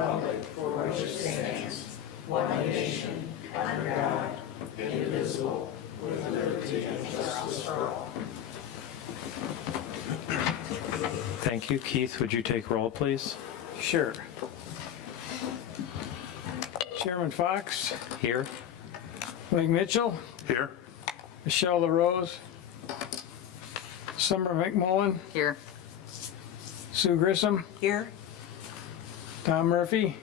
republic for which it stands, one nation, under God, indivisible, with liberty and justice for all. Thank you. Keith, would you take roll, please? Sure. Chairman Fox, Here. Mike Mitchell, Here. Michelle LaRose, Summer McMullen, Here. Sue Grissom, Here. Tom Murphy.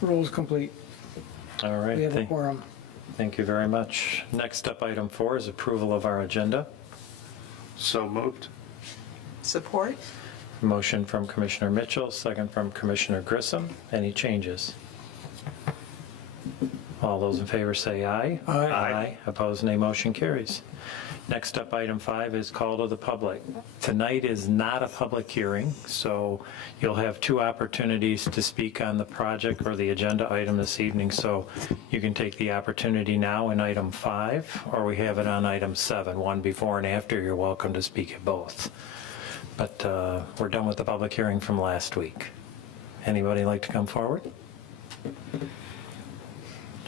Rules complete. All right. We have a quorum. Thank you very much. Next up, item 4 is approval of our agenda. So moved. Support? Motion from Commissioner Mitchell, second from Commissioner Grissom. Any changes? All those in favor say aye. Aye. Aye. Opposed, nay. Motion carries. Next up, item 5 is call to the public. Tonight is not a public hearing, so you'll have 2 opportunities to speak on the project or the agenda item this evening. So you can take the opportunity now in item 5, or we have it on item 7, one before and after. You're welcome to speak at both. But we're done with the public hearing from last week. Anybody like to come forward?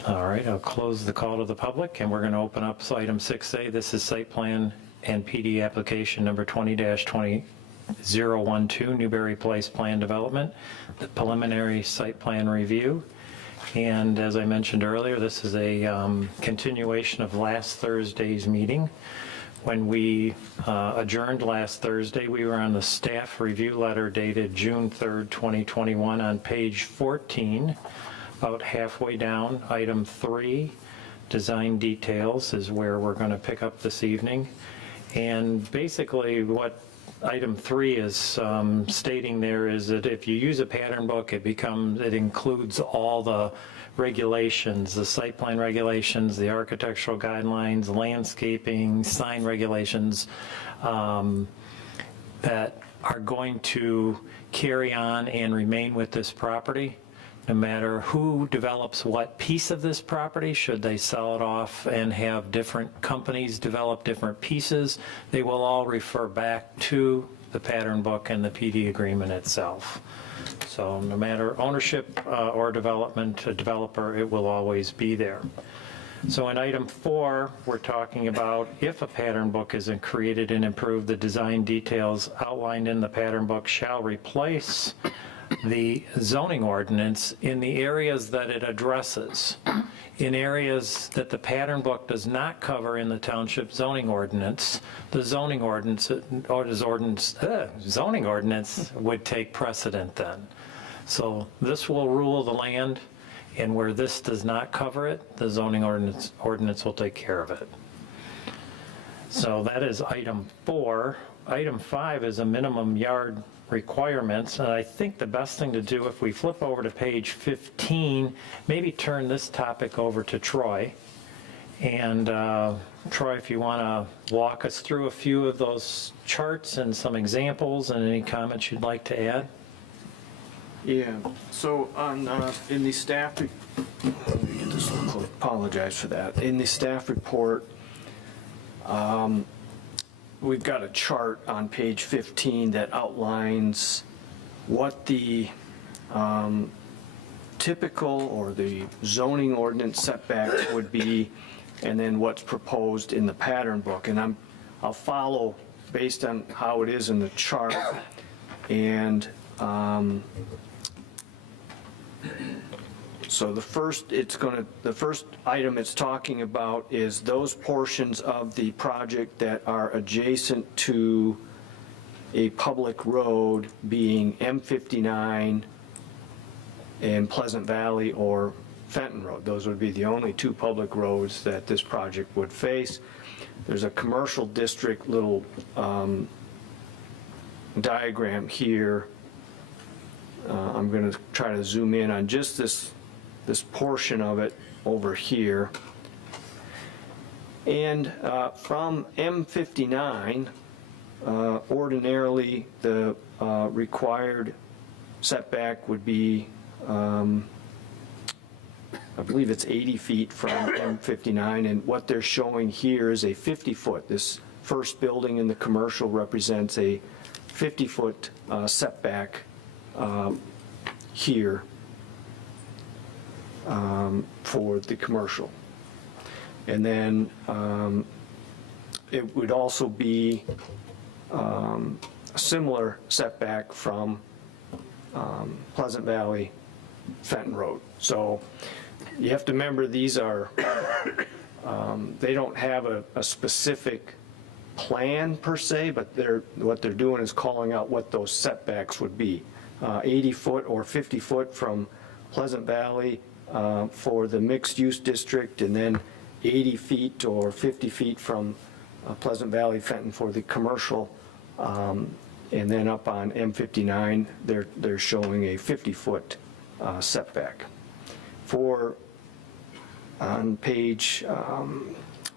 All right, I'll close the call to the public, and we're going to open up item 6A. This is site plan and PD application number 20-20012, Newberry Place Plan Development, the preliminary site plan review. And as I mentioned earlier, this is a continuation of last Thursday's meeting. When we adjourned last Thursday, we were on the staff review letter dated June 3rd, 2021 on page 14. About halfway down, item 3, design details, is where we're going to pick up this evening. And basically what item 3 is stating there is that if you use a pattern book, it includes all the regulations, the site plan regulations, the architectural guidelines, landscaping, sign regulations that are going to carry on and remain with this property. No matter who develops what piece of this property, should they sell it off and have different companies develop different pieces, they will all refer back to the pattern book and the PD agreement itself. So no matter ownership or development, a developer, it will always be there. So in item 4, we're talking about if a pattern book isn't created and improved, the design details outlined in the pattern book shall replace the zoning ordinance in the areas that it addresses. In areas that the pattern book does not cover in the township zoning ordinance, the zoning ordinance would take precedent then. So this will rule the land, and where this does not cover it, the zoning ordinance will take care of it. So that is item 4. Item 5 is a minimum yard requirements, and I think the best thing to do, if we flip over to page 15, maybe turn this topic over to Troy. And Troy, if you want to walk us through a few of those charts and some examples and any comments you'd like to add. Yeah, so on, in the staff, let me get this one close. Apologize for that. In the staff report, we've got a chart on page 15 that outlines what the typical or the zoning ordinance setbacks would be, and then what's proposed in the pattern book. And I'll follow based on how it is in the chart. And so the first item it's talking about is those portions of the project that are adjacent to a public road, being M59 and Pleasant Valley or Fenton Road. Those would be the only 2 public roads that this project would face. There's a commercial district little diagram here. I'm going to try to zoom in on just this portion of it over here. And from M59, ordinarily the required setback would be, I believe it's 80 feet from M59, and what they're showing here is a 50-foot. This first building in the commercial represents a 50-foot setback here for the commercial. And then it would also be a similar setback from Pleasant Valley, Fenton Road. So you have to remember, these are, they don't have a specific plan per se, but what they're doing is calling out what those setbacks would be. 80 foot or 50 foot from Pleasant Valley for the mixed-use district, and then 80 feet or 50 feet from Pleasant Valley, Fenton for the commercial. And then up on M59, they're showing a 50-foot setback. On page,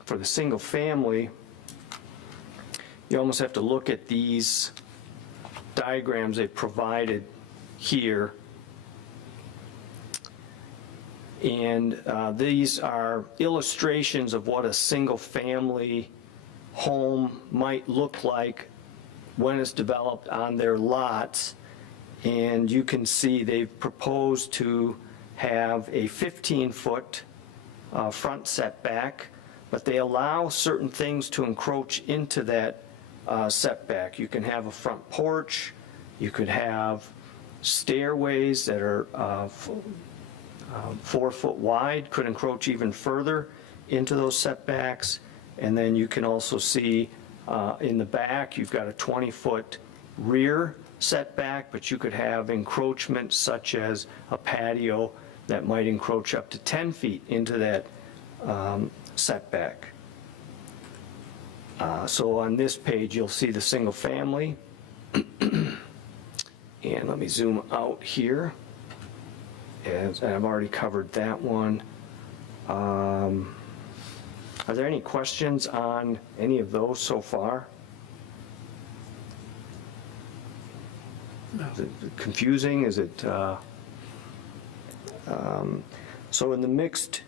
for the single family, you almost have to look at these diagrams they provided here. And these are illustrations of what a single family home might look like when it's developed on their lots. And you can see they've proposed to have a 15-foot front setback, but they allow certain things to encroach into that setback. You can have a front porch, you could have stairways that are 4 foot wide, could encroach even further into those setbacks. And then you can also see in the back, you've got a 20-foot rear setback, but you could have encroachment such as a patio that might encroach up to 10 feet into that setback. So on this page, you'll see the single family. And let me zoom out here. And I've already covered that one. Are there any questions on any of those so far? Is it confusing? Is it, so in the mixed,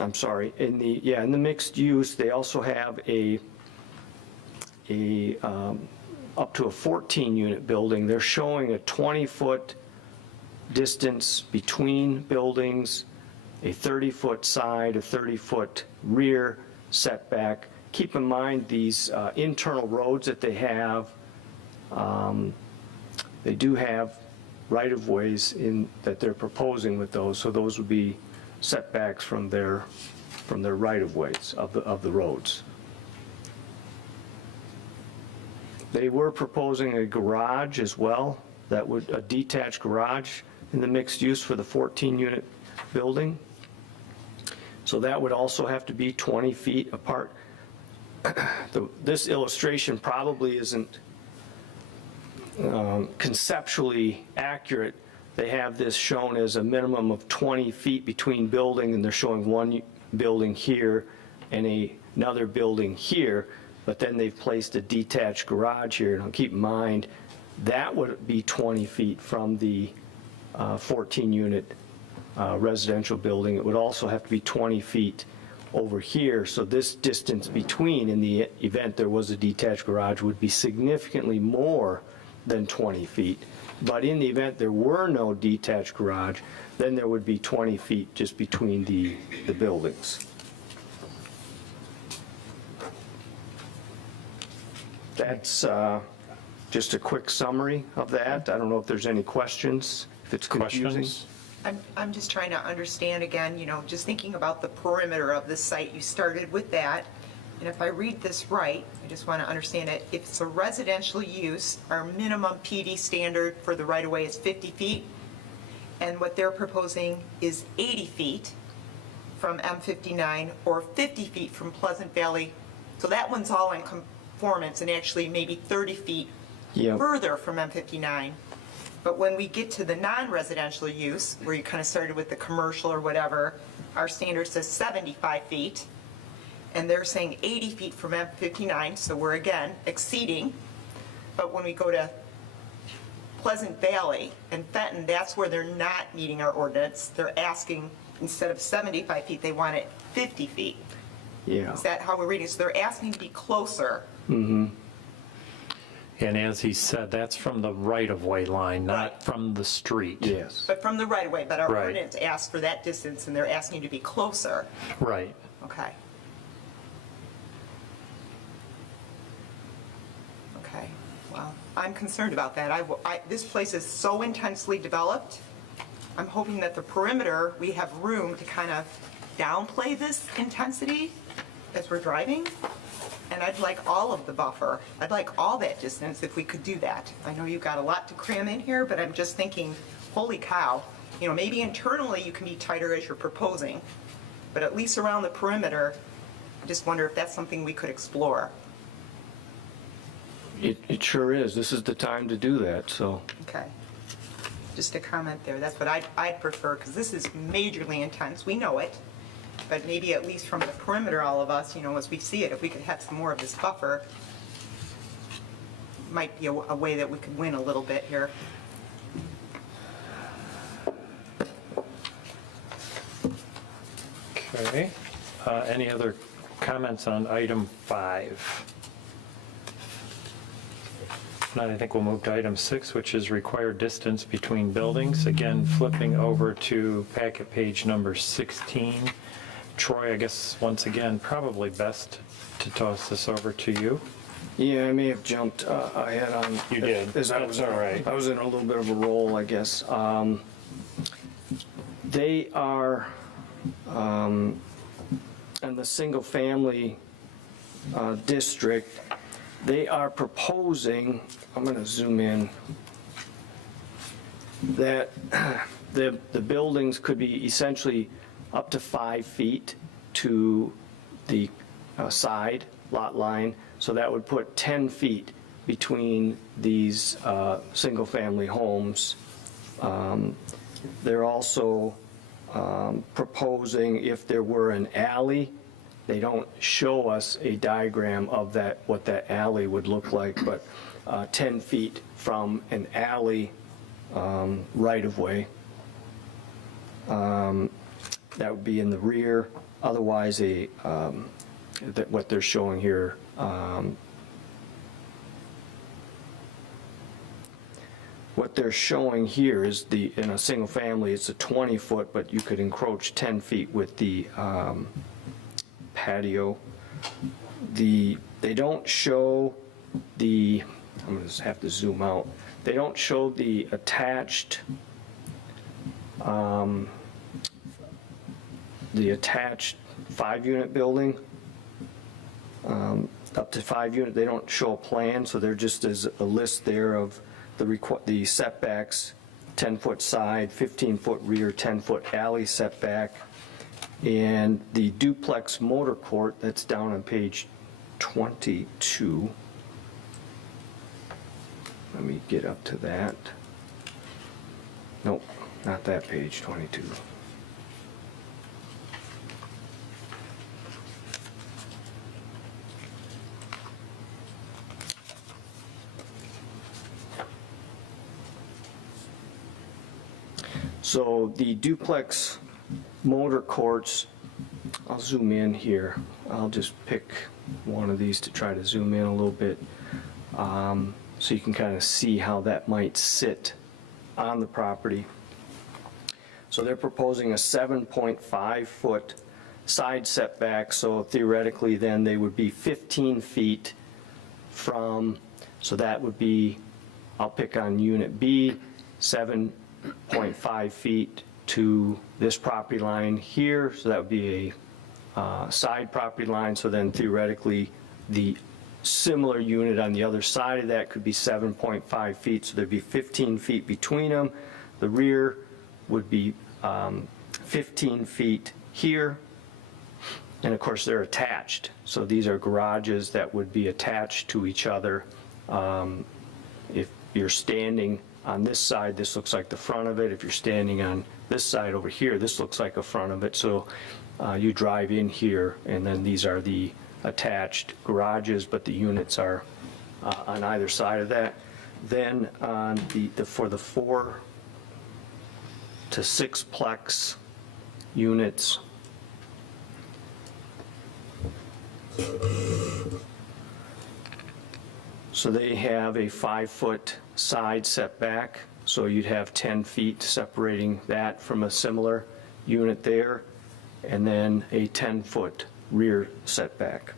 I'm sorry, in the mixed use, they also have up to a 14-unit building. They're showing a 20-foot distance between buildings, a 30-foot side, a 30-foot rear setback. Keep in mind these internal roads that they have, they do have right-of-ways that they're proposing with those, so those would be setbacks from their right-of-ways of the roads. They were proposing a garage as well, a detached garage in the mixed use for the 14-unit building. So that would also have to be 20 feet apart. This illustration probably isn't conceptually accurate. They have this shown as a minimum of 20 feet between building, and they're showing one building here and another building here, but then they've placed a detached garage here. And keep in mind, that would be 20 feet from the 14-unit residential building. It would also have to be 20 feet over here. So this distance between, in the event there was a detached garage, would be significantly more than 20 feet. But in the event there were no detached garage, then there would be 20 feet just between the buildings. That's just a quick summary of that. I don't know if there's any questions, if it's confusing. Questions? I'm just trying to understand again, just thinking about the perimeter of the site. You started with that. And if I read this right, I just want to understand it. If it's a residential use, our minimum PD standard for the right-of-way is 50 feet. And what they're proposing is 80 feet from M59 or 50 feet from Pleasant Valley. So that one's all in conformance and actually maybe 30 feet further from M59. But when we get to the non-residential use, where you kind of started with the commercial or whatever, our standard says 75 feet. And they're saying 80 feet from M59, so we're again exceeding. But when we go to Pleasant Valley and Fenton, that's where they're not meeting our ordinance. They're asking, instead of 75 feet, they want it 50 feet. Yeah. Is that how we're reading? So they're asking to be closer. And as he said, that's from the right-of-way line, not Right. from the street. Yes. But from the right of way, but our Right. ordinance asks for that distance, and they're asking you to be closer. Right. Okay. Okay, well, I'm concerned about that. This place is so intensely developed. I'm hoping that the perimeter, we have room to kind of downplay this intensity as we're driving. And I'd like all of the buffer. I'd like all that distance if we could do that. I know you've got a lot to cram in here, but I'm just thinking, holy cow, maybe internally you can be tighter as you're proposing, but at least around the perimeter, I just wonder if that's something we could explore. It sure is. This is the time to do that, so. Okay. Just a comment there. That's what I'd prefer, because this is majorly intense. We know it. But maybe at least from the perimeter, all of us, as we see it, if we could have some more of this buffer, might be a way that we could win a little bit here. Okay. Any other comments on item 5? Now I think we'll move to item 6, which is required distance between buildings. Again, flipping over to packet page number 16. Troy, I guess, once again, probably best to toss this over to you. Yeah, I may have jumped ahead on. You did. As I That's was, all right. I was in a little bit of a roll, I guess. They are, in the single-family district, they are proposing, I'm going to zoom in, that the buildings could be essentially up to 5 feet to the side lot line. So that would put 10 feet between these single-family homes. They're also proposing if there were an alley. They don't show us a diagram of that, what that alley would look like, but 10 feet from an alley right-of-way. That would be in the rear. Otherwise, what they're showing here, what they're showing here is in a single family, it's a 20-foot, but you could encroach 10 feet with the patio. They don't show I'm going to have to zoom out. They don't show the attached 5-unit building, up to 5 unit. They don't show a plan, so there just is a list there of the setbacks, 10-foot side, 15-foot rear, 10-foot alley setback, and the duplex motor court, that's down on page 22. Let me get up to that. Nope, not that page, 22. So the duplex motor courts, I'll zoom in here. I'll just pick one of these to try to zoom in a little bit, so you can kind of see how that might sit on the property. So they're proposing a 7.5-foot side setback, so theoretically then they would be 15 feet from, so that would be, I'll pick on unit B, 7.5 feet to this property line here, so that would be a side property line, so then theoretically the similar unit on the other side of that could be 7.5 feet, so there'd be 15 feet between them. The rear would be 15 feet here, and of course they're attached, so these are garages that would be attached to each other. If you're standing on this side, this looks like the front of it. If you're standing on this side over here, this looks like a front of it. So you drive in here, and then these are the attached garages, but the units are on either side of that. Then on for the 4 to 6 plex units, So they have a 5-foot side setback, so you'd have 10 feet separating that from a similar unit there, and then a 10-foot rear setback.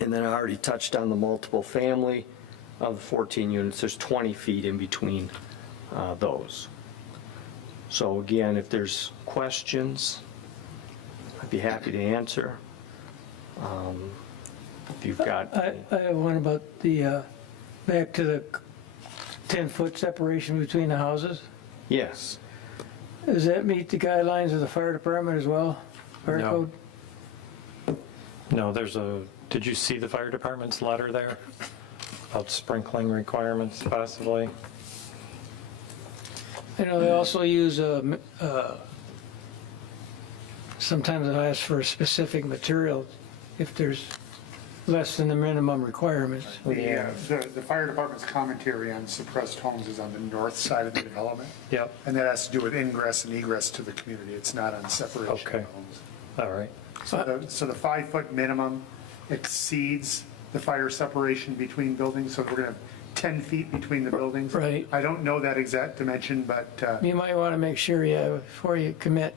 And then I already touched on the multiple family of the 14 units. There's 20 feet in between those. So again, if there's questions, I'd be happy to answer. If you've got, I have one about the, back to the 10-foot separation between the houses. yes, Does that meet the guidelines of the fire department as well? Fire No. code? No, did you see the fire department's letter there about sprinkling requirements possibly? I know they also use, sometimes they'll ask for a specific material if there's less than the minimum requirements. The fire department's commentary on suppressed homes is on the north side of the development, Yep, and that has to do with ingress and egress to the community. It's not on separation Okay. of homes. all right. So the 5-foot minimum exceeds the fire separation between buildings, so we're going to have 10 feet between the buildings. Right. I don't know that exact dimension, but You might want to make sure, before you commit.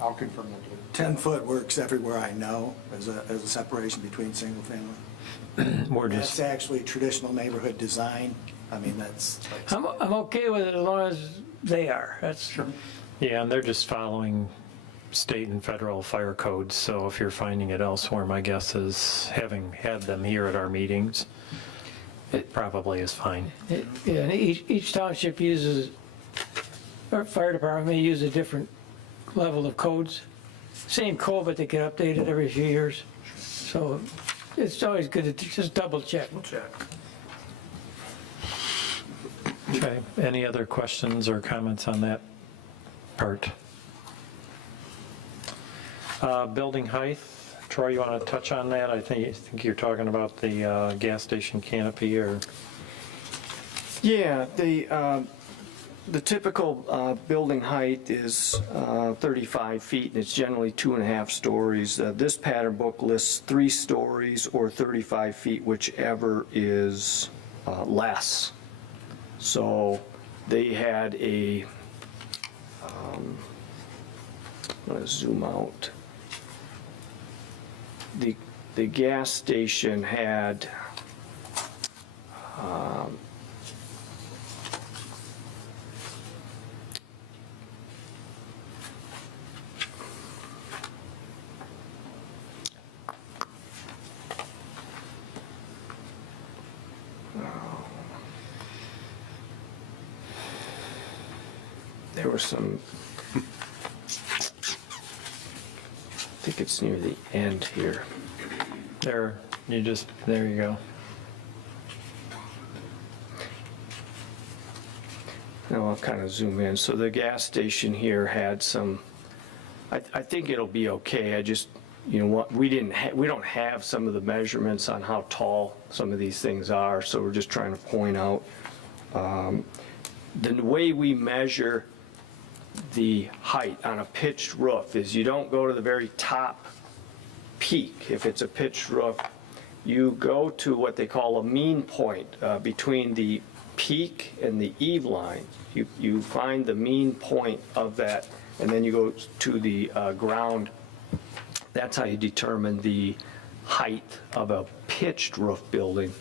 I'll confirm that. 10-foot works everywhere I know as a separation between single family. We're That's just, actually traditional neighborhood design. I mean, that's, I'm okay with it as long as they are. That's, yeah, and they're just following state and federal fire codes, so if you're finding it elsewhere, my guess is, having had them here at our meetings, it probably is fine. yeah, and each township uses, or fire department may use a different level of codes. Same code, but they get updated every few years. So it's always good to just double check. Okay, any other questions or comments on that part? Building height, Troy, you want to touch on that? I think you're talking about the gas station canopy, or, yeah, the typical building height is 35 feet, and it's generally 2.5 stories. This pattern book lists 3 stories or 35 feet, whichever is less. So they had a, I'm going to zoom out. The gas station had there were some, I think it's near the end here. there you go. Now I'll kind of zoom in. So the gas station here had some, I think it'll be okay. I just, you know what, we don't have some of the measurements on how tall some of these things are, so we're just trying to point out. The way we measure the height on a pitched roof is you don't go to the very top peak. If it's a pitched roof, you go to what they call a mean point between the peak and the eave line. You find the mean point of that, and then you go to the ground. That's how you determine the height of a pitched roof building.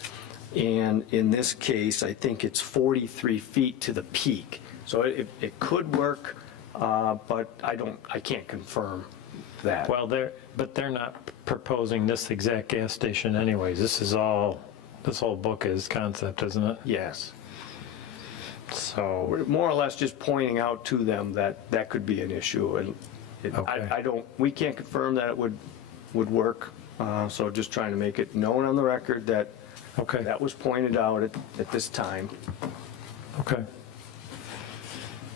And in this case, I think it's 43 feet to the peak. So it could work, but I can't confirm that. Well, they're not proposing this exact gas station anyways. This whole book is concept, isn't it? Yes. So, We're more or less just pointing out to them that that could be an issue, and Okay. we can't confirm that it would work, so just trying to make it known on the record that okay, that was pointed out at this time. okay.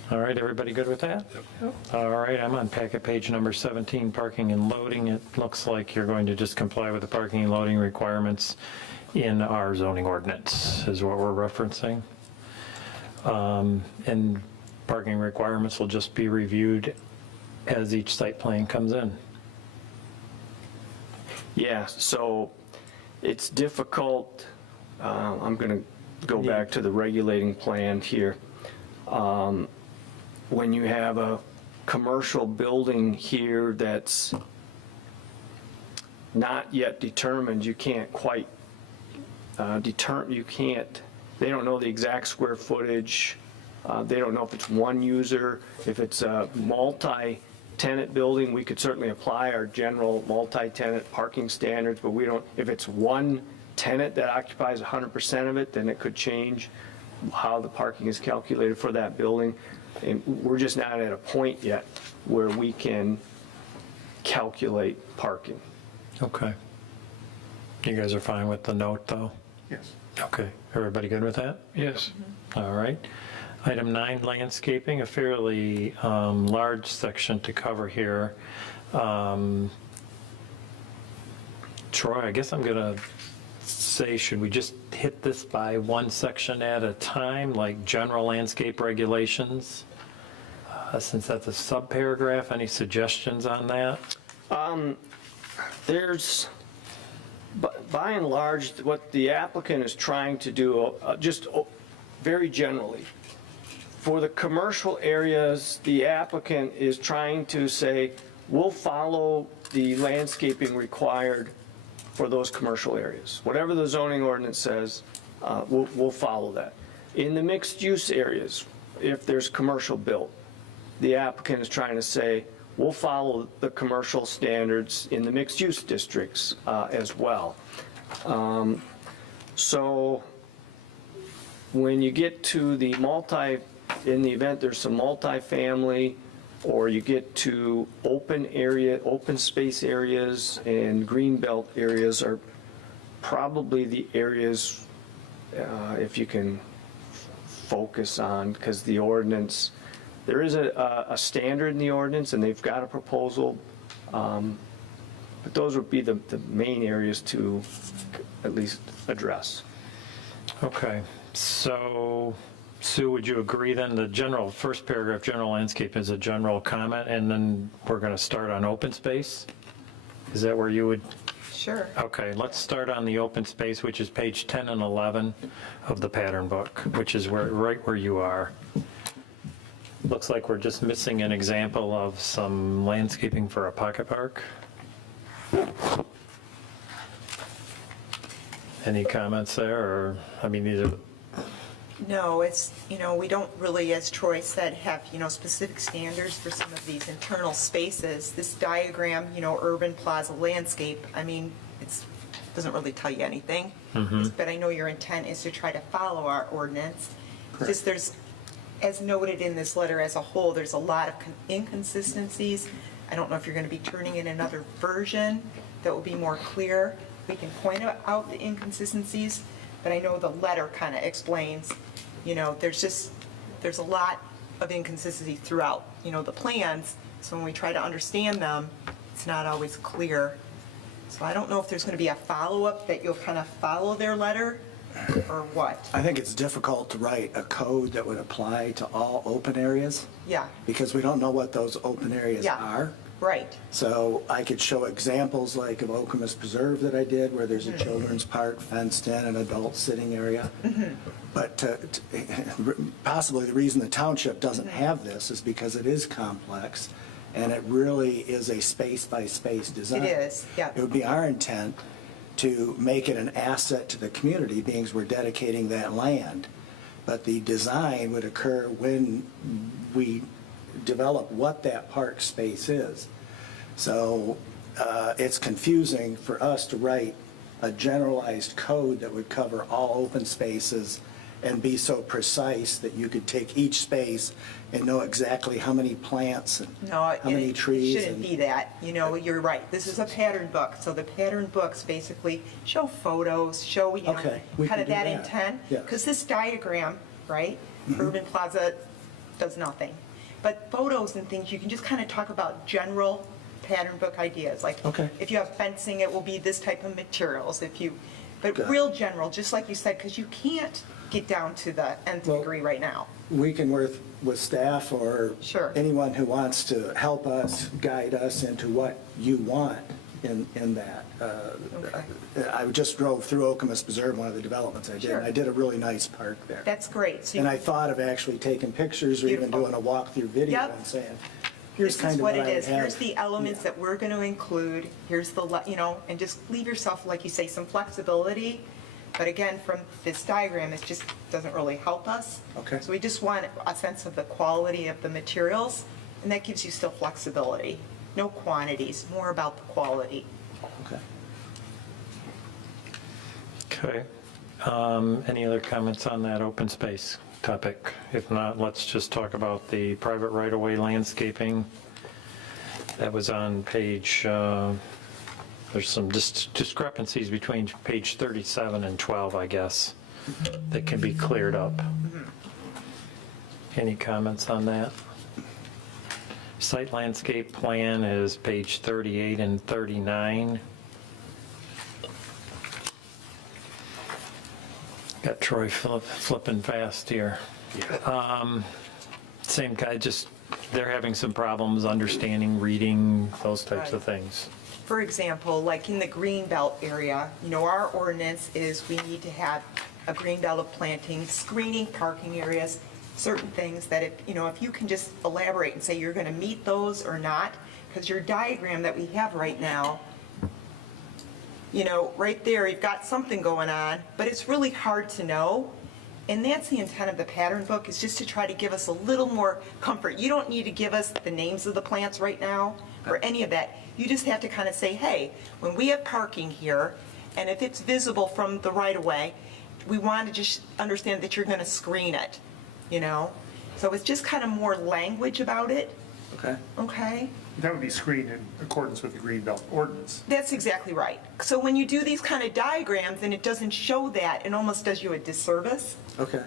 All right, everybody good with that? All right, I'm on packet page number 17, parking and loading. It looks like you're going to just comply with the parking and loading requirements in our zoning ordinance, is what we're referencing. And parking requirements will just be reviewed as each site plan comes in. Yeah, so it's difficult I'm going to go back to the regulating plan here. When you have a commercial building here that's not yet determined, you can't quite they don't know the exact square footage. They don't know if it's one user. If it's a multi-tenant building, we could certainly apply our general multi-tenant parking standards, but we don't, if it's one tenant that occupies 100% of it, then it could change how the parking is calculated for that building. And we're just not at a point yet where we can calculate parking. Okay. You guys are fine with the note, though? Yes. Okay. Everybody good with that? Yes. All right. Item 9, landscaping, a fairly large section to cover here. Troy, I guess I'm going to say, should we just hit this by one section at a time, like general landscape regulations? Since that's a subparagraph, any suggestions on that? There's, by and large, what the applicant is trying to do, just very generally, for the commercial areas, the applicant is trying to say, we'll follow the landscaping required for those commercial areas. Whatever the zoning ordinance says, we'll follow that. In the mixed-use areas, if there's commercial built, the applicant is trying to say, we'll follow the commercial standards in the mixed-use districts as well. So when you get to the in the event there's some multifamily, or you get to open space areas and green belt areas are probably the areas, if you can focus on, because the ordinance, there is a standard in the ordinance, and they've got a proposal, but those would be the main areas to at least address. Okay, so Sue, would you agree then the first paragraph, general landscape is a general comment, and then we're going to start on open space? Is that where you would? Sure. Okay, let's start on the open space, which is page 10 and 11 of the pattern book, which is right where you are. Looks like we're just missing an example of some landscaping for a pocket park. Any comments there, or, I mean, these are, No, it's, we don't really, as Troy said, have, specific standards for some of these internal spaces. This diagram, urban plaza landscape, I mean, it doesn't really tell you anything. But I know your intent is to try to follow our ordinance. Just there's, as noted in this letter as a whole, there's a lot of inconsistencies. I don't know if you're going to be turning in another version that will be more clear. We can point out the inconsistencies, but I know the letter kind of explains, there's a lot of inconsistency throughout, the plans. So when we try to understand them, it's not always clear. So I don't know if there's going to be a follow-up that you'll kind of follow their letter or what. I think it's difficult to write a code that would apply to all open areas Yeah, because we don't know what those open areas Yeah. are. right. So I could show examples like of Okemos Preserve that I did, where there's a children's park fenced in, an adult sitting area. But possibly the reason the township doesn't have this is because it is complex, and it really is a space-by-space design. It is, yeah. It would be our intent to make it an asset to the community, being as we're dedicating that land. But the design would occur when we develop what that park space is. So it's confusing for us to write a generalized code that would cover all open spaces and be so precise that you could take each space and know exactly how many plants and No, how many it trees. shouldn't be that. You're right. This is a pattern book. So the pattern books basically show photos, show, Okay, we kind can of do that that. intent. Yes. Because this diagram, right, Urban Plaza does nothing. But photos and things, you can just kind of talk about general pattern book ideas. Like, Okay. if you have fencing, it will be this type of materials. But Got it. real general, just like you said, because you can't get down to the nth Well- degree right now. We can work with staff or Sure. anyone who wants to help us, guide us into what you want in that. Okay. I just drove through Okemos Preserve, one of the developments I did, Sure. and I did a really nice park there. That's great. So And you- I thought of actually taking pictures or even Beautiful. doing a walkthrough video Yep. and saying, here's This kind is of what what I it would is. Here's have. the elements that we're going to include. Here's the, and just leave yourself, like you say, some flexibility. But again, from this diagram, it just doesn't really help us. Okay. So we just want a sense of the quality of the materials, and that gives you still flexibility. No quantities, more about the quality. Okay. Okay. Any other comments on that open space topic? If not, let's just talk about the private right-of-way landscaping. That was on page, there's some discrepancies between page 37 and 12, I guess, that can be cleared up. Any comments on that? Site landscape plan is page 38 and 39. Got Troy flipping fast here. Same guy, just, they're having some problems understanding, reading, those types of things. For example, like in the green belt area, our ordinance is we need to have a green belt of planting, screening parking areas, certain things that if you can just elaborate and say you're going to meet those or not, because your diagram that we have right now, right there, you've got something going on, but it's really hard to know. And that's the intent of the pattern book, is just to try to give us a little more comfort. You don't need to give us the names of the plants right now or any of that. You just have to kind of say, hey, when we have parking here, and if it's visible from the right-of-way, we want to just understand that you're going to screen it, So it's just kind of more language about it, Okay. okay? That would be screened in accordance with the Greenbelt ordinance. That's exactly right. So when you do these kind of diagrams and it doesn't show that, it almost does you a disservice, Okay.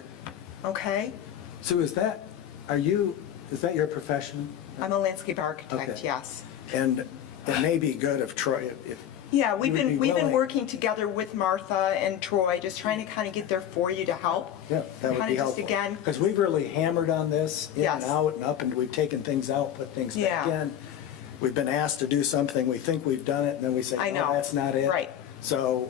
okay? So is that your profession? I'm a landscape architect, Okay. yes. And it may be good if Troy, if Yeah, we've You would been, be we've been willing- working together with Martha and Troy, just trying to kind of get there for you to help. yeah, that would Kinda be just helpful. again, Because we've really hammered on this in and Yes. out and up, and we've taken things out, put things back Yeah. in. We've been asked to do something, we think we've done it, and then we say, I know. no, that's not it. Right. So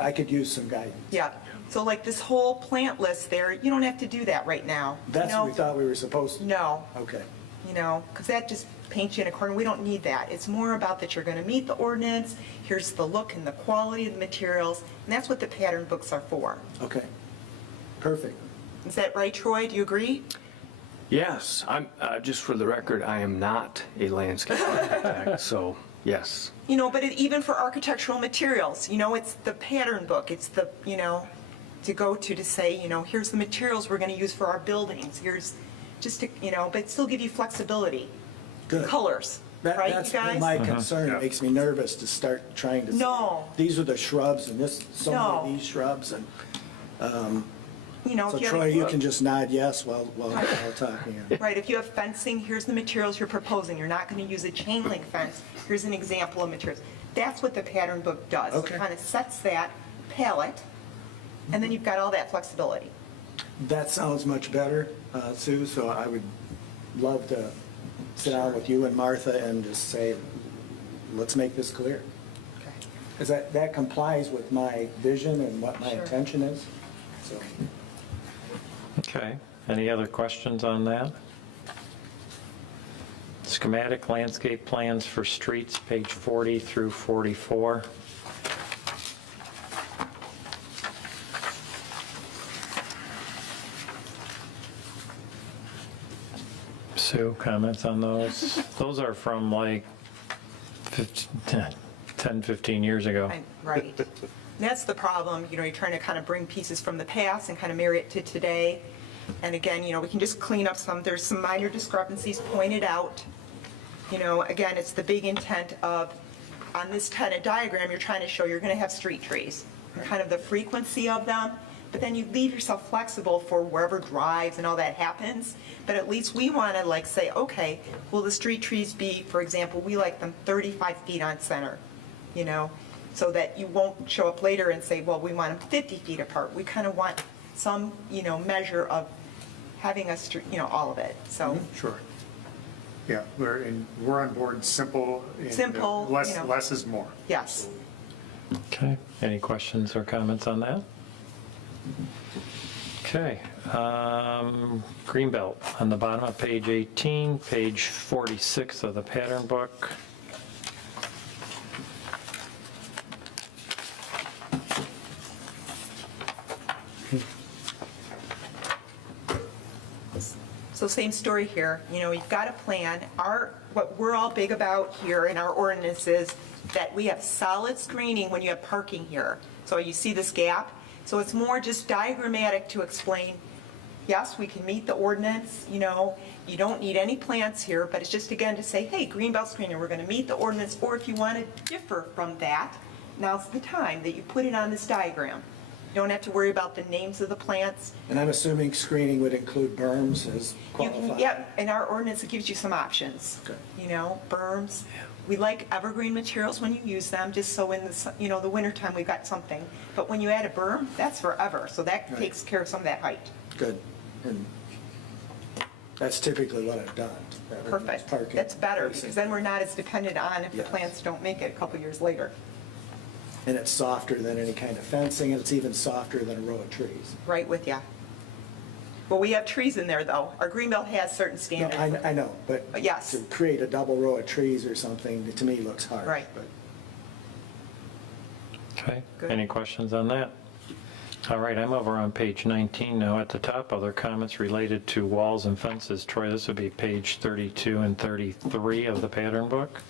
I could use some guidance. yeah. So like this whole plant list there, you don't have to do that right now. That's what we thought we were supposed to. No, Okay. because that just paints you in a corner. We don't need that. It's more about that you're going to meet the ordinance, here's the look and the quality of the materials, and that's what the pattern books are for. Okay. Perfect. Is that right, Troy? Do you agree? Yes, I'm, just for the record, I am not a landscape architect, so, yes. But even for architectural materials, it's the pattern book, it's the, to go to say, here's the materials we're going to use for our buildings, here's just to, but still give you flexibility. Good. Colors, right, That's you guys? my concern. Yeah. It makes me nervous to start trying to say, No. these are the shrubs and this, so many No. of these shrubs. And If so you have- Troy, you can just nod yes while talking. Right, if you have fencing, here's the materials you're proposing. You're not going to use a chain link fence. Here's an example of materials. That's what the pattern book does. Okay. It kind of sets that palette, and then you've got all that flexibility. That sounds much better, Sue, so I would love to sit down with you and Martha and just say, let's make this clear. Okay. Because that complies with my vision and what my Sure. intention is. So, Okay, any other questions on that? Schematic landscape plans for streets, page 40 through 44. Sue, comments on those? Those are from like 10, 15 years ago. Right. That's the problem, you're trying to kind of bring pieces from the past and kind of marry it to today. And again, we can just clean up there's some minor discrepancies pointed out. Again, it's the big intent of, on this kind of diagram, you're trying to show you're going to have street trees, and kind of the frequency of them, but then you leave yourself flexible for wherever drives and all that happens. But at least we want to say, okay, will the street trees be, for example, we like them 35 feet on center, so that you won't show up later and say, well, we want them 50 feet apart. We kind of want some, measure of having a street, all of it, so. sure. Yeah, we're on board, simple. and, Simple, Less, you know. less is more. Yes. Okay, any questions or comments on that? Okay, Greenbelt, on the bottom of page 18, page 46 of the pattern book. So same story here, you know, you've got a plan. What we're all big about here in our ordinance is that we have solid screening when you have parking here. So you see this gap? So it's more just diagrammatic to explain, yes, we can meet the ordinance, you know, you don't need any plants here, but it's just again to say, hey, Greenbelt screening, we're gonna meet the ordinance, or if you want to differ from that, now's the time that you put it on this diagram. You don't have to worry about the names of the plants. And I'm assuming screening would include berms as You can, qualified? yep, in our ordinance, it gives you some options. Okay. You know, berms. We like evergreen materials when you use them, just so in the, you know, the wintertime, we've got something. But when you add a berm, that's forever, so that Right. takes care of some of that height. Good. And that's typically what I've done. Perfect. Parking. That's better, because then we're not as dependent on if the Yes. plants don't make it a couple years later. And it's softer than any kind of fencing, and it's even softer than a row of trees. Right with ya. Well, we have trees in there, though. Our Greenbelt has certain No, standards. I know, but Yes. to create a double row of trees or something, to me, looks hard. Right. But Okay, Good. any questions on that? All right, I'm over on page 19 now at the top. Other comments related to walls and fences. Troy, this would be page 32 and 33 of the pattern book.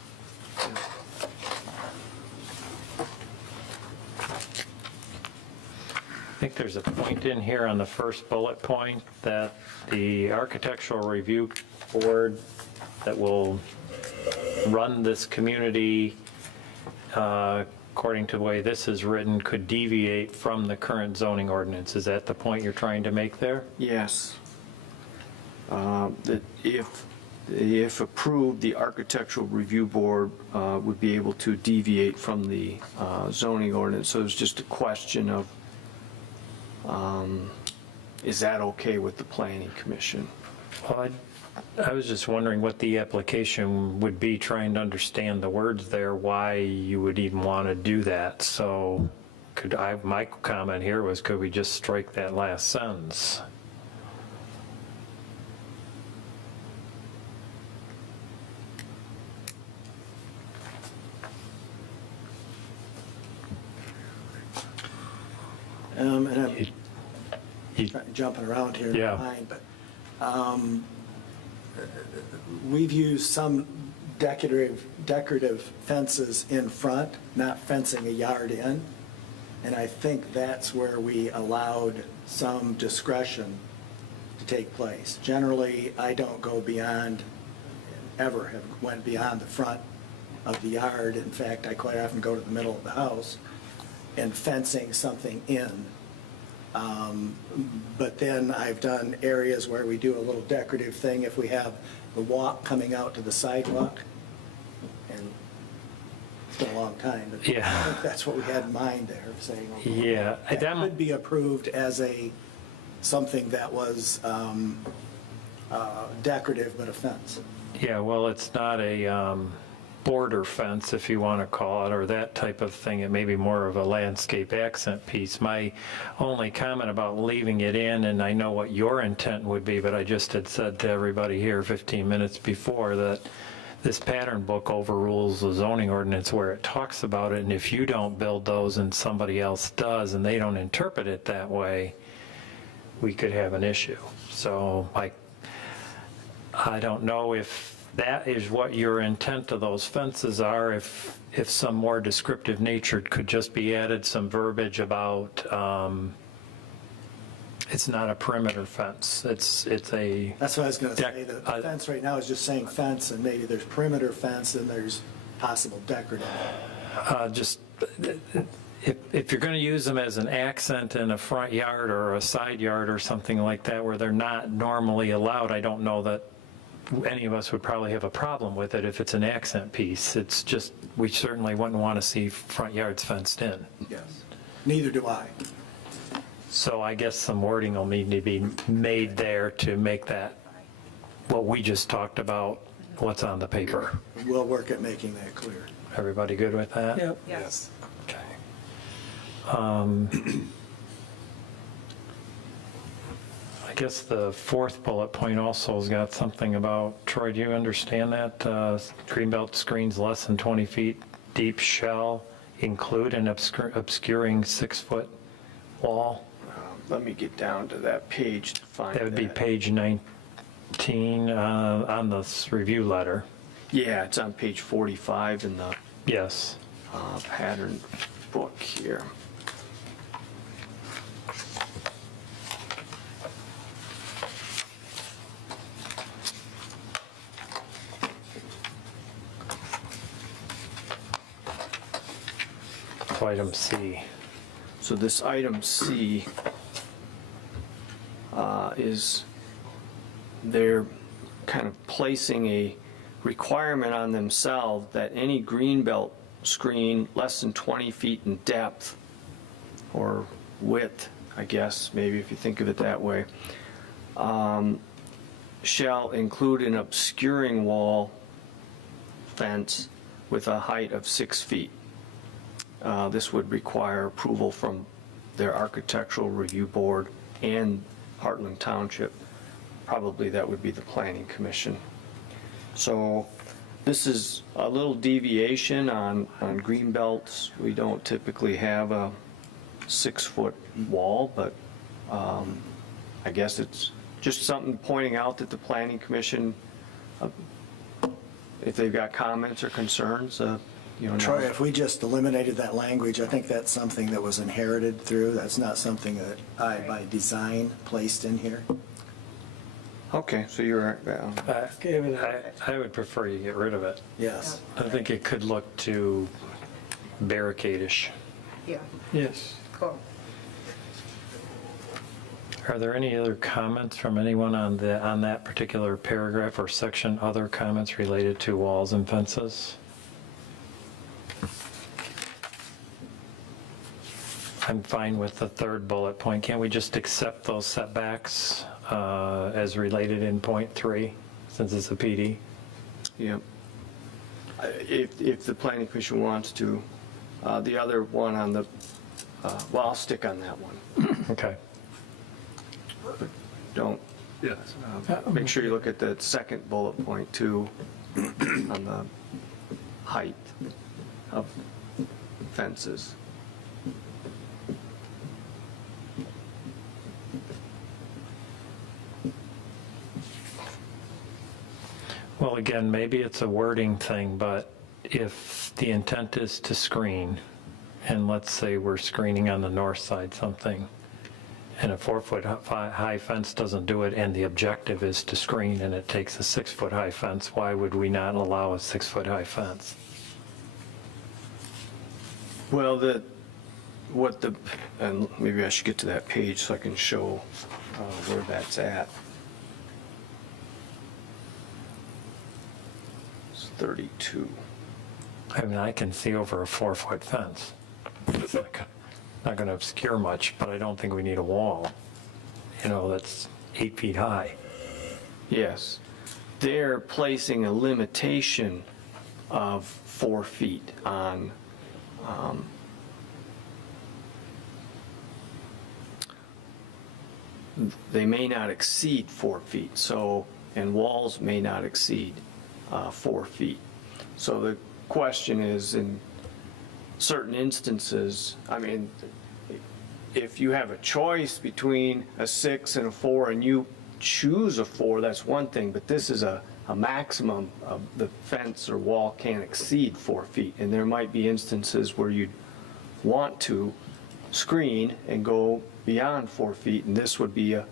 I think there's a point in here on the first bullet point that the architectural review board that will run this community, according to the way this is written, could deviate from the current zoning ordinance. Is that the point you're trying to make there? Yes. That if approved, the Architectural Review Board would be able to deviate from the zoning ordinance. So it's just a question of, is that okay with the Planning Commission? Well, I was just wondering what the application would be, trying to understand the words there, why you would even want to do that. So my comment here was, could we just strike that last sentence? and I'm You- jumping around here in Yeah. my mind, but we've used some decorative fences in front, not fencing a yard in. And I think that's where we allowed some discretion to take place. Generally, I don't go beyond, ever have went beyond the front of the yard. In fact, I quite often go to the middle of the house and fencing something in. But then I've done areas where we do a little decorative thing if we have the walk coming out to the sidewalk. And it's been a long time, but Yeah. I think that's what we had in mind there, saying, okay, Yeah, that could be approved as something that was decorative but a fence. Yeah, well, it's not a border fence, if you want to call it, or that type of thing. It may be more of a landscape accent piece. My only comment about leaving it in, and I know what your intent would be, but I just had said to everybody here 15 minutes before that this pattern book overrules the zoning ordinance where it talks about it, and if you don't build those and somebody else does, and they don't interpret it that way, we could have an issue. So I don't know if that is what your intent of those fences are, if some more descriptive nature could just be added, some verbiage about, it's not a perimeter fence, it's a, That's what I was going to Dec- say. The fence right now is just saying fence, and maybe there's perimeter fence, and there's possible decorative. just, if you're going to use them as an accent in a front yard or a side yard or something like that where they're not normally allowed, I don't know that any of us would probably have a problem with it if it's an accent piece. It's just, we certainly wouldn't want to see front yards fenced in. Yes. Neither do I. So I guess some wording will need to be made there to make that, what we just talked about, what's on the paper. We'll work at making that clear. Everybody good with that? Yep. Yes. Okay. I guess the fourth bullet point also has got something about, Troy, do you understand that? Greenbelt screens less than 20 feet deep shall include an obscuring 6-foot wall? Let me get down to that page to find that. That would be page 19 on this review letter. Yeah, it's on page 45 in the Yes. pattern book here. So item C. So this item C is they're kind of placing a requirement on themselves that any greenbelt screen less than 20 feet in depth or width, I guess, maybe if you think of it that way, shall include an obscuring wall fence with a height of 6 feet. This would require approval from their architectural review board and Heartland Township. Probably that would be the Planning Commission. So this is a little deviation on green belts. We don't typically have a 6-foot wall, but I guess it's just something pointing out that the Planning Commission, if they've got comments or concerns, Troy, if we just eliminated that language, I think that's something that was inherited through. That's not something that I, by design, placed in here. Okay, so you're, Okay with that. I would prefer you get rid of it. Yes. I think it could look too barricade-ish. Yeah, Yes. cool. Are there any other comments from anyone on that particular paragraph or section? Other comments related to walls and fences? I'm fine with the third bullet point. Can't we just accept those setbacks as related in point 3, since it's a PD? yeah. If the Planning Commission wants to, the other one on the, well, I'll stick on that one. Okay. Don't, Yes. make sure you look at the second bullet point too, on the height of fences. Well, again, maybe it's a wording thing, but if the intent is to screen, and let's say we're screening on the north side something, and a 4-foot high fence doesn't do it, and the objective is to screen, and it takes a 6-foot high fence, why would we not allow a 6-foot high fence? Well, and maybe I should get to that page so I can show where that's at. It's 32. I mean, I can see over a 4-foot fence. It's not going to obscure much, but I don't think we need a wall, that's 8 feet high. Yes. They're placing a limitation of 4 feet on they may not exceed 4 feet, so, and walls may not exceed 4 feet. So the question is, in certain instances, I mean, if you have a choice between a 6 and a 4 and you choose a 4, that's one thing, but this is a maximum of the fence or wall can't exceed 4 feet. And there might be instances where you'd want to screen and go beyond 4 feet, and this would be a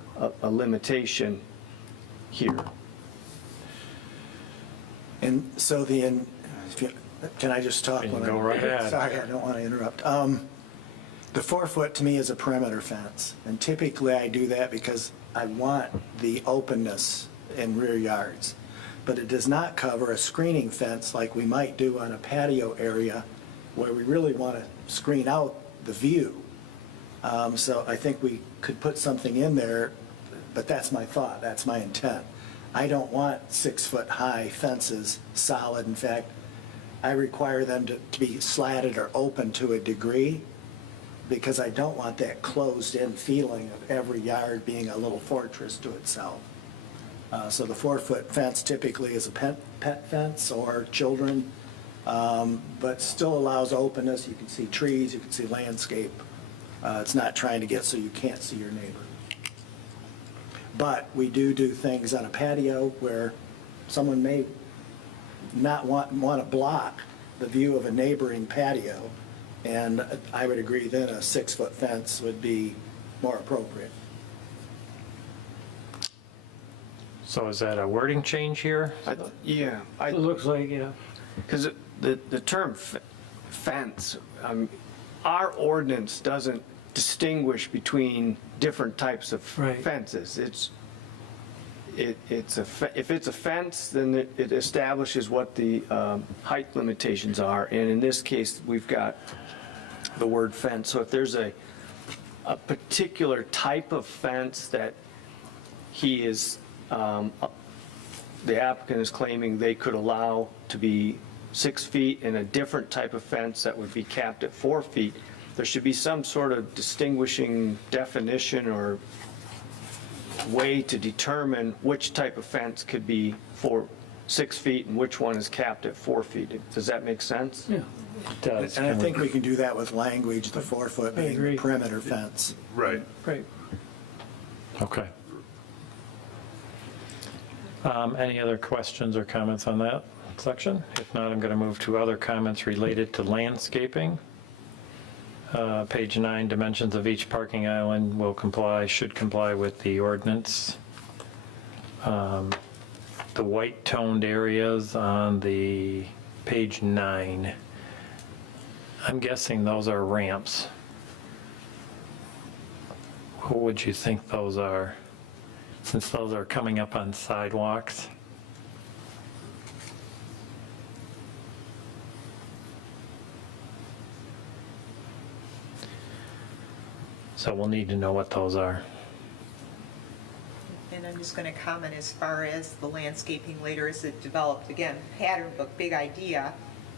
limitation here. And so can I just talk? You can when go right ahead. Sorry, I don't want to interrupt. The 4-foot to me is a perimeter fence, and typically I do that because I want the openness in rear yards. But it does not cover a screening fence like we might do on a patio area where we really want to screen out the view. So I think we could put something in there, but that's my thought, that's my intent. I don't want 6-foot-high fences solid. In fact, I require them to be slatted or open to a degree because I don't want that closed-in feeling of every yard being a little fortress to itself. So the 4-foot fence typically is a pet fence or children, but still allows openness. You can see trees, you can see landscape. It's not trying to get so you can't see your neighbor. But we do things on a patio where someone may not want to block the view of a neighboring patio, and I would agree then a 6-foot fence would be more appropriate. So is that a wording change here? Yeah, It looks like, yeah. because the term fence, our ordinance doesn't distinguish between different types of Right. fences. If it's a fence, then it establishes what the height limitations are, and in this case, we've got the word fence. So if there's a particular type of fence that he is, the applicant is claiming they could allow to be 6 feet, and a different type of fence that would be capped at 4 feet, there should be some sort of distinguishing definition or way to determine which type of fence could be 6 feet and which one is capped at 4 feet. Does that make sense? Yeah. It does. And I think we can do that with language, the 4-foot being agree. the perimeter fence. Right. Right. Okay. Any other questions or comments on that section? If not, I'm going to move to other comments related to landscaping. Page 9, dimensions of each parking island should comply with the ordinance. The white toned areas on the page 9, I'm guessing those are ramps. What would you think those are? Since those are coming up on sidewalks. So we'll need to know what those are. And I'm just going to comment as far as the landscaping later as it developed. Again, pattern book, big idea.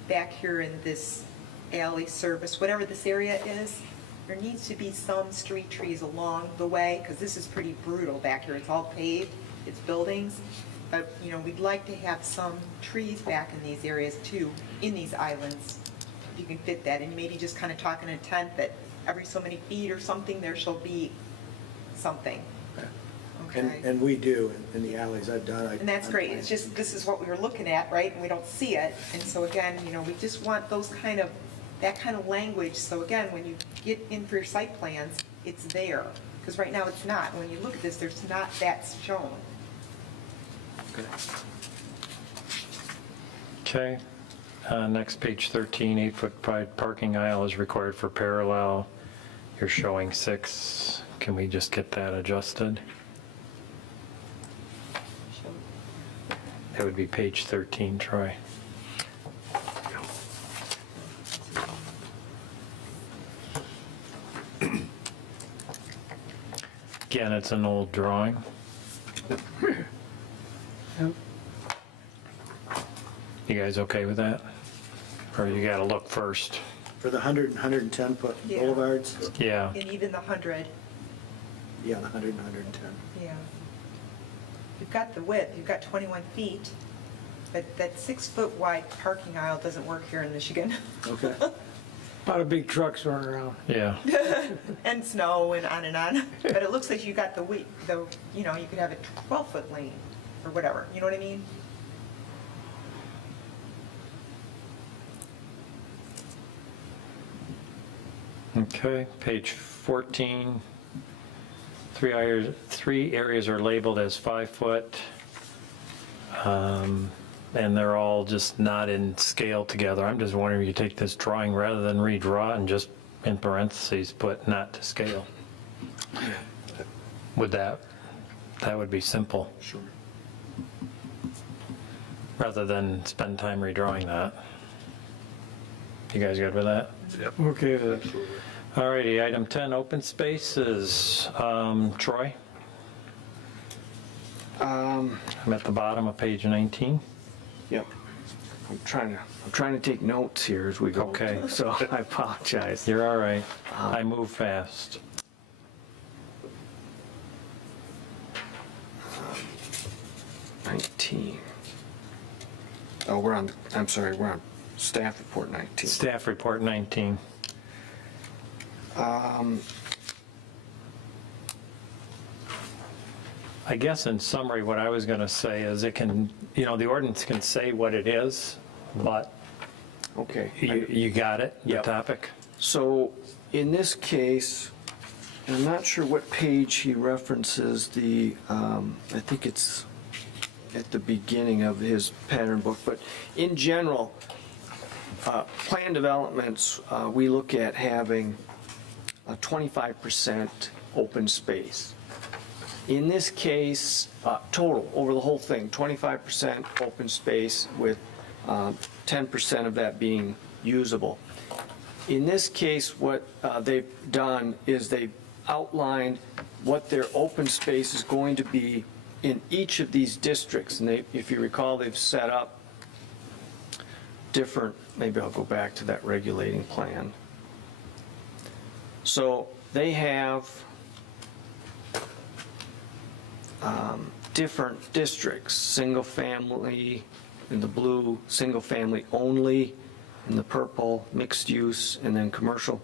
Back here in this alley service, whatever this area is, there needs to be some street trees along the way, because this is pretty brutal back here. It's all paved, it's buildings. But, you know, we'd like to have some trees back in these areas too, in these islands, if you can fit that. And maybe just kind of talk in intent that every so many feet or something, there shall be something. Okay. And we do in the alleys I've done. And that's great, it's just, this is what we were looking at, right, and we don't see it, and so again, you know, we just want that kind of language, so again, when you get in for your site plans, it's there, because right now it's not, when you look at this, there's not that shown. Okay. Next, page 13, 8-foot parking aisle is required for parallel. You're showing 6. Can we just get that adjusted? That would be page 13, Troy. Again, it's an old drawing. Yep. You guys okay with that? Or you gotta look first? For the 100 and 110-foot Yeah. boulevards, Yeah, And even the 100, yeah, the 100 and 110. yeah. You've got the width, you've got 21 feet, but that 6-foot wide parking aisle doesn't work here in Michigan. Okay. A lot of big trucks running around. yeah. And snow and on, but it looks like you got you know, you could have a 12-foot lane, or whatever, you know what I mean? Okay, page 14. 3 areas are labeled as 5 foot. And they're all just not in scale together. I'm just wondering if you take this drawing rather than redraw and just in parentheses put not to scale. Would that would be simple. Sure. Rather than spend time redrawing that. You guys good with that? Yep. Okay with it. Absolutely. All righty, item 10, open spaces. Troy? I'm at the bottom of page 19. Yep. I'm trying to take notes here as we go. Okay. So I apologize. You're all right. I move fast. Uh, 19. Oh, we're on staff report 19. Staff report 19. I guess in summary, what I was going to say is it can, the ordinance can say what it is, but Okay. you got it, the Yep. topic? So in this case, and I'm not sure what page he references I think it's at the beginning of his pattern book, but in general, plan developments, we look at having a 25% open space. In this case, total, over the whole thing, 25% open space with 10% of that being usable. In this case, what they've done is they've outlined what their open space is going to be in each of these districts. And if you recall, they've set up different, maybe I'll go back to that regulating plan. So they have different districts, single family in the blue, single family only in the purple, mixed use, and then commercial.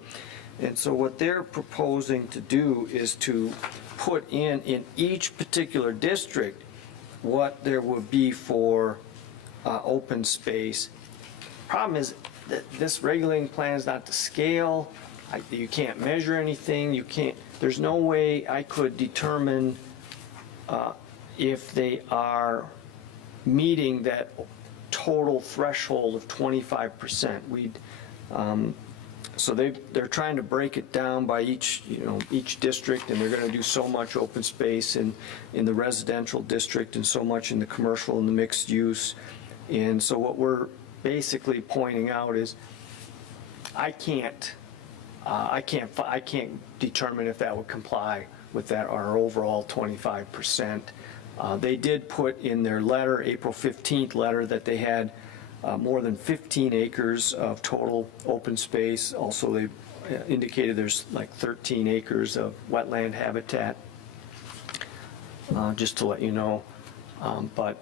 And so what they're proposing to do is to put in each particular district what there would be for open space. Problem is that this regulating plan is not to scale. You can't measure anything. There's no way I could determine if they are meeting that total threshold of 25%. So they're trying to break it down by each district, and they're going to do so much open space in the residential district and so much in the commercial and the mixed use. And so what we're basically pointing out is I can't determine if that would comply with that, our overall 25%. They did put in their letter, April 15th letter, that they had more than 15 acres of total open space. Also, they indicated there's like 13 acres of wetland habitat, just to let you know. But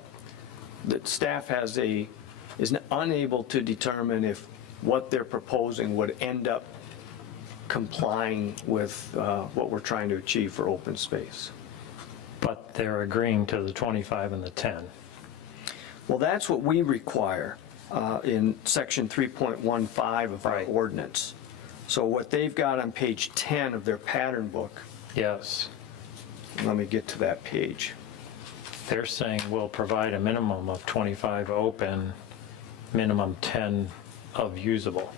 the staff is unable to determine if what they're proposing would end up complying with what we're trying to achieve for open space. But they're agreeing to the 25 and the 10. Well, that's what we require in section 3.15 of our Right. ordinance. So what they've got on page 10 of their pattern book, Yes. let me get to that page. They're saying we'll provide a minimum of 25 open, minimum 10 of usable,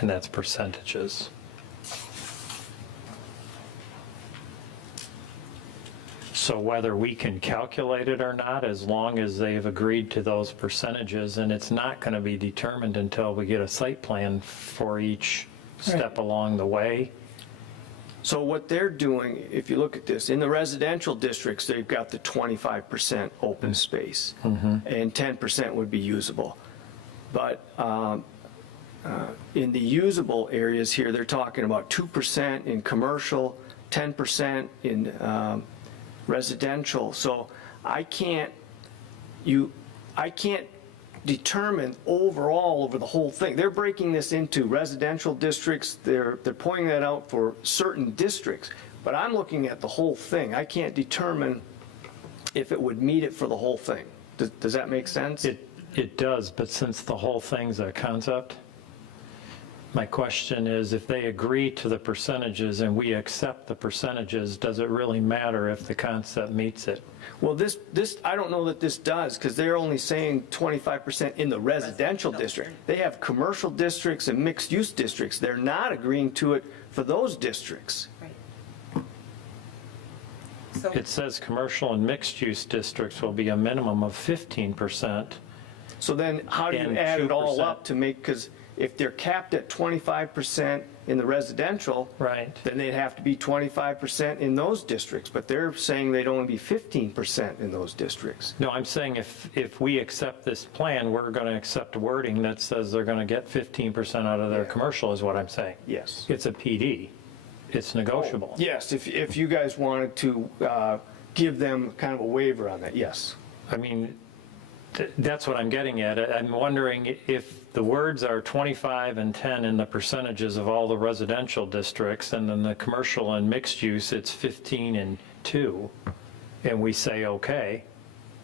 and that's percentages. So whether we can calculate it or not, as long as they've agreed to those percentages, and it's not going to be determined until we get a site plan for each step along the way. So what they're doing, if you look at this, in the residential districts, they've got the 25% open space, and 10% would be usable. But in the usable areas here, they're talking about 2% in commercial, 10% in residential. So I can't determine overall over the whole thing. They're breaking this into residential districts. They're pointing that out for certain districts, but I'm looking at the whole thing. I can't determine if it would meet it for the whole thing. Does that make sense? It does, but since the whole thing's a concept, my question is, if they agree to the percentages and we accept the percentages, does it really matter if the concept meets it? Well, this I don't know that this does, because they're only saying 25% in the residential district. They have commercial districts and mixed-use districts. They're not agreeing to it for those districts. Right. So, It says commercial and mixed-use districts will be a minimum of 15%. So then how do you And add it all 2%. up to make, because if they're capped at 25% in the residential, Right. then they'd have to be 25% in those districts, but they're saying they'd only be 15% in those districts. No, I'm saying if we accept this plan, we're going to accept wording that says they're going to get 15% out of their commercial, is what I'm saying. Yes. It's a PD. It's negotiable. Yes, if you guys wanted to give them kind of a waiver on that, yes. I mean, that's what I'm getting at. I'm wondering if the words are 25 and 10 in the percentages of all the residential districts, and then the commercial and mixed use, it's 15 and 2, and we say, okay,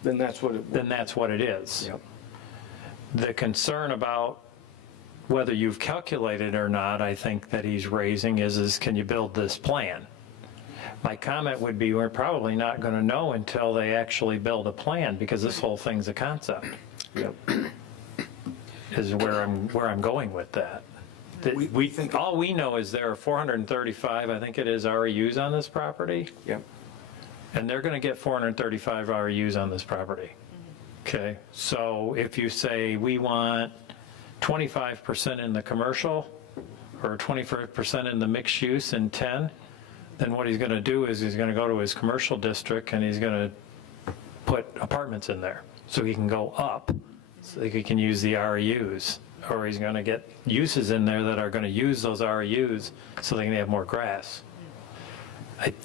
Then that's what it, then that's what it is. yep. The concern about whether you've calculated or not, I think that he's raising is can you build this plan? My comment would be, we're probably not going to know until they actually build a plan, because this whole thing's a concept, Yep. is where I'm going with that. That We think- all we know is there are 435, I think it is, REUs on this property, Yep. and they're going to get 435 REUs on this property. Okay, so if you say we want 25% in the commercial, or 25% in the mixed use and 10, then what he's going to do is he's going to go to his commercial district and he's going to put apartments in there, so he can go up, so he can use the REUs, or he's going to get uses in there that are going to use those REUs so they can have more grass.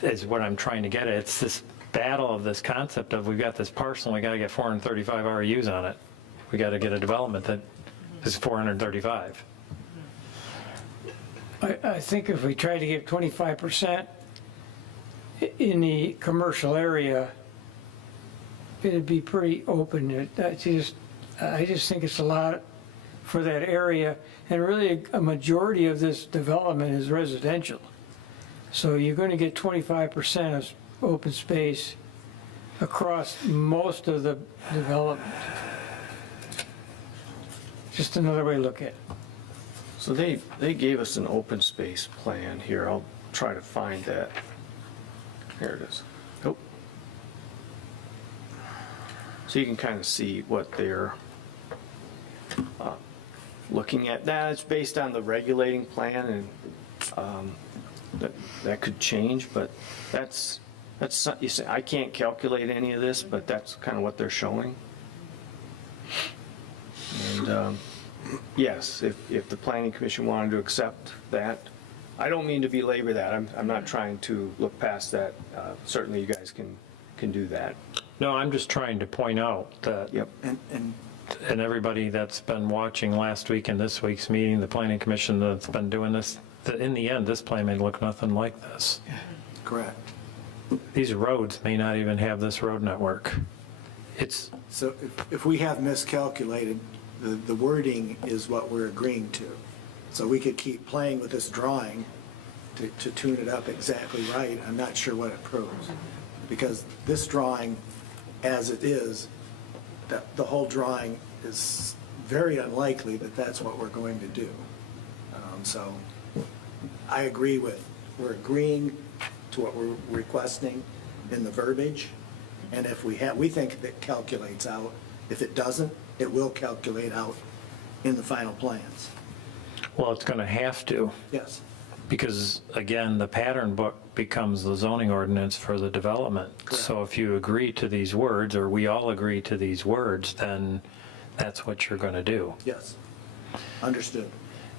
Is what I'm trying to get at. It's this battle of this concept of, we've got this parcel and we got to get 435 REUs on it. We got to get a development that is 435. I think if we try to get 25% in the commercial area, it'd be pretty open. I just think it's a lot for that area, and really a majority of this development is residential. So you're going to get 25% of open space across most of the development. Just another way to look at it. So they gave us an open space plan here. I'll try to find that. Here it is. Oh. So you can kind of see what they're looking at. That's based on the regulating plan, and that could change, but that's you say, I can't calculate any of this, but that's kind of what they're showing. And yes, if the planning commission wanted to accept that, I don't mean to belabor that. I'm not trying to look past that. Certainly you guys can do that. No, I'm just trying to point out that, Yep. And everybody that's been watching last week and this week's meeting, the planning commission that's been doing this, that in the end, this plan may look nothing like this. correct. These roads may not even have this road network. It's, So if we have miscalculated, the wording is what we're agreeing to. So we could keep playing with this drawing to tune it up exactly right. I'm not sure what it proves. Because this drawing, as it is, the whole drawing is very unlikely that that's what we're going to do. So I agree we're agreeing to what we're requesting in the verbiage. And if we think that calculates out. If it doesn't, it will calculate out in the final plans. well, it's going to have to, Yes, because again, the pattern book becomes the zoning ordinance for the development. So if you agree to these words, or we all agree to these words, then that's what you're going to do. yes. Understood.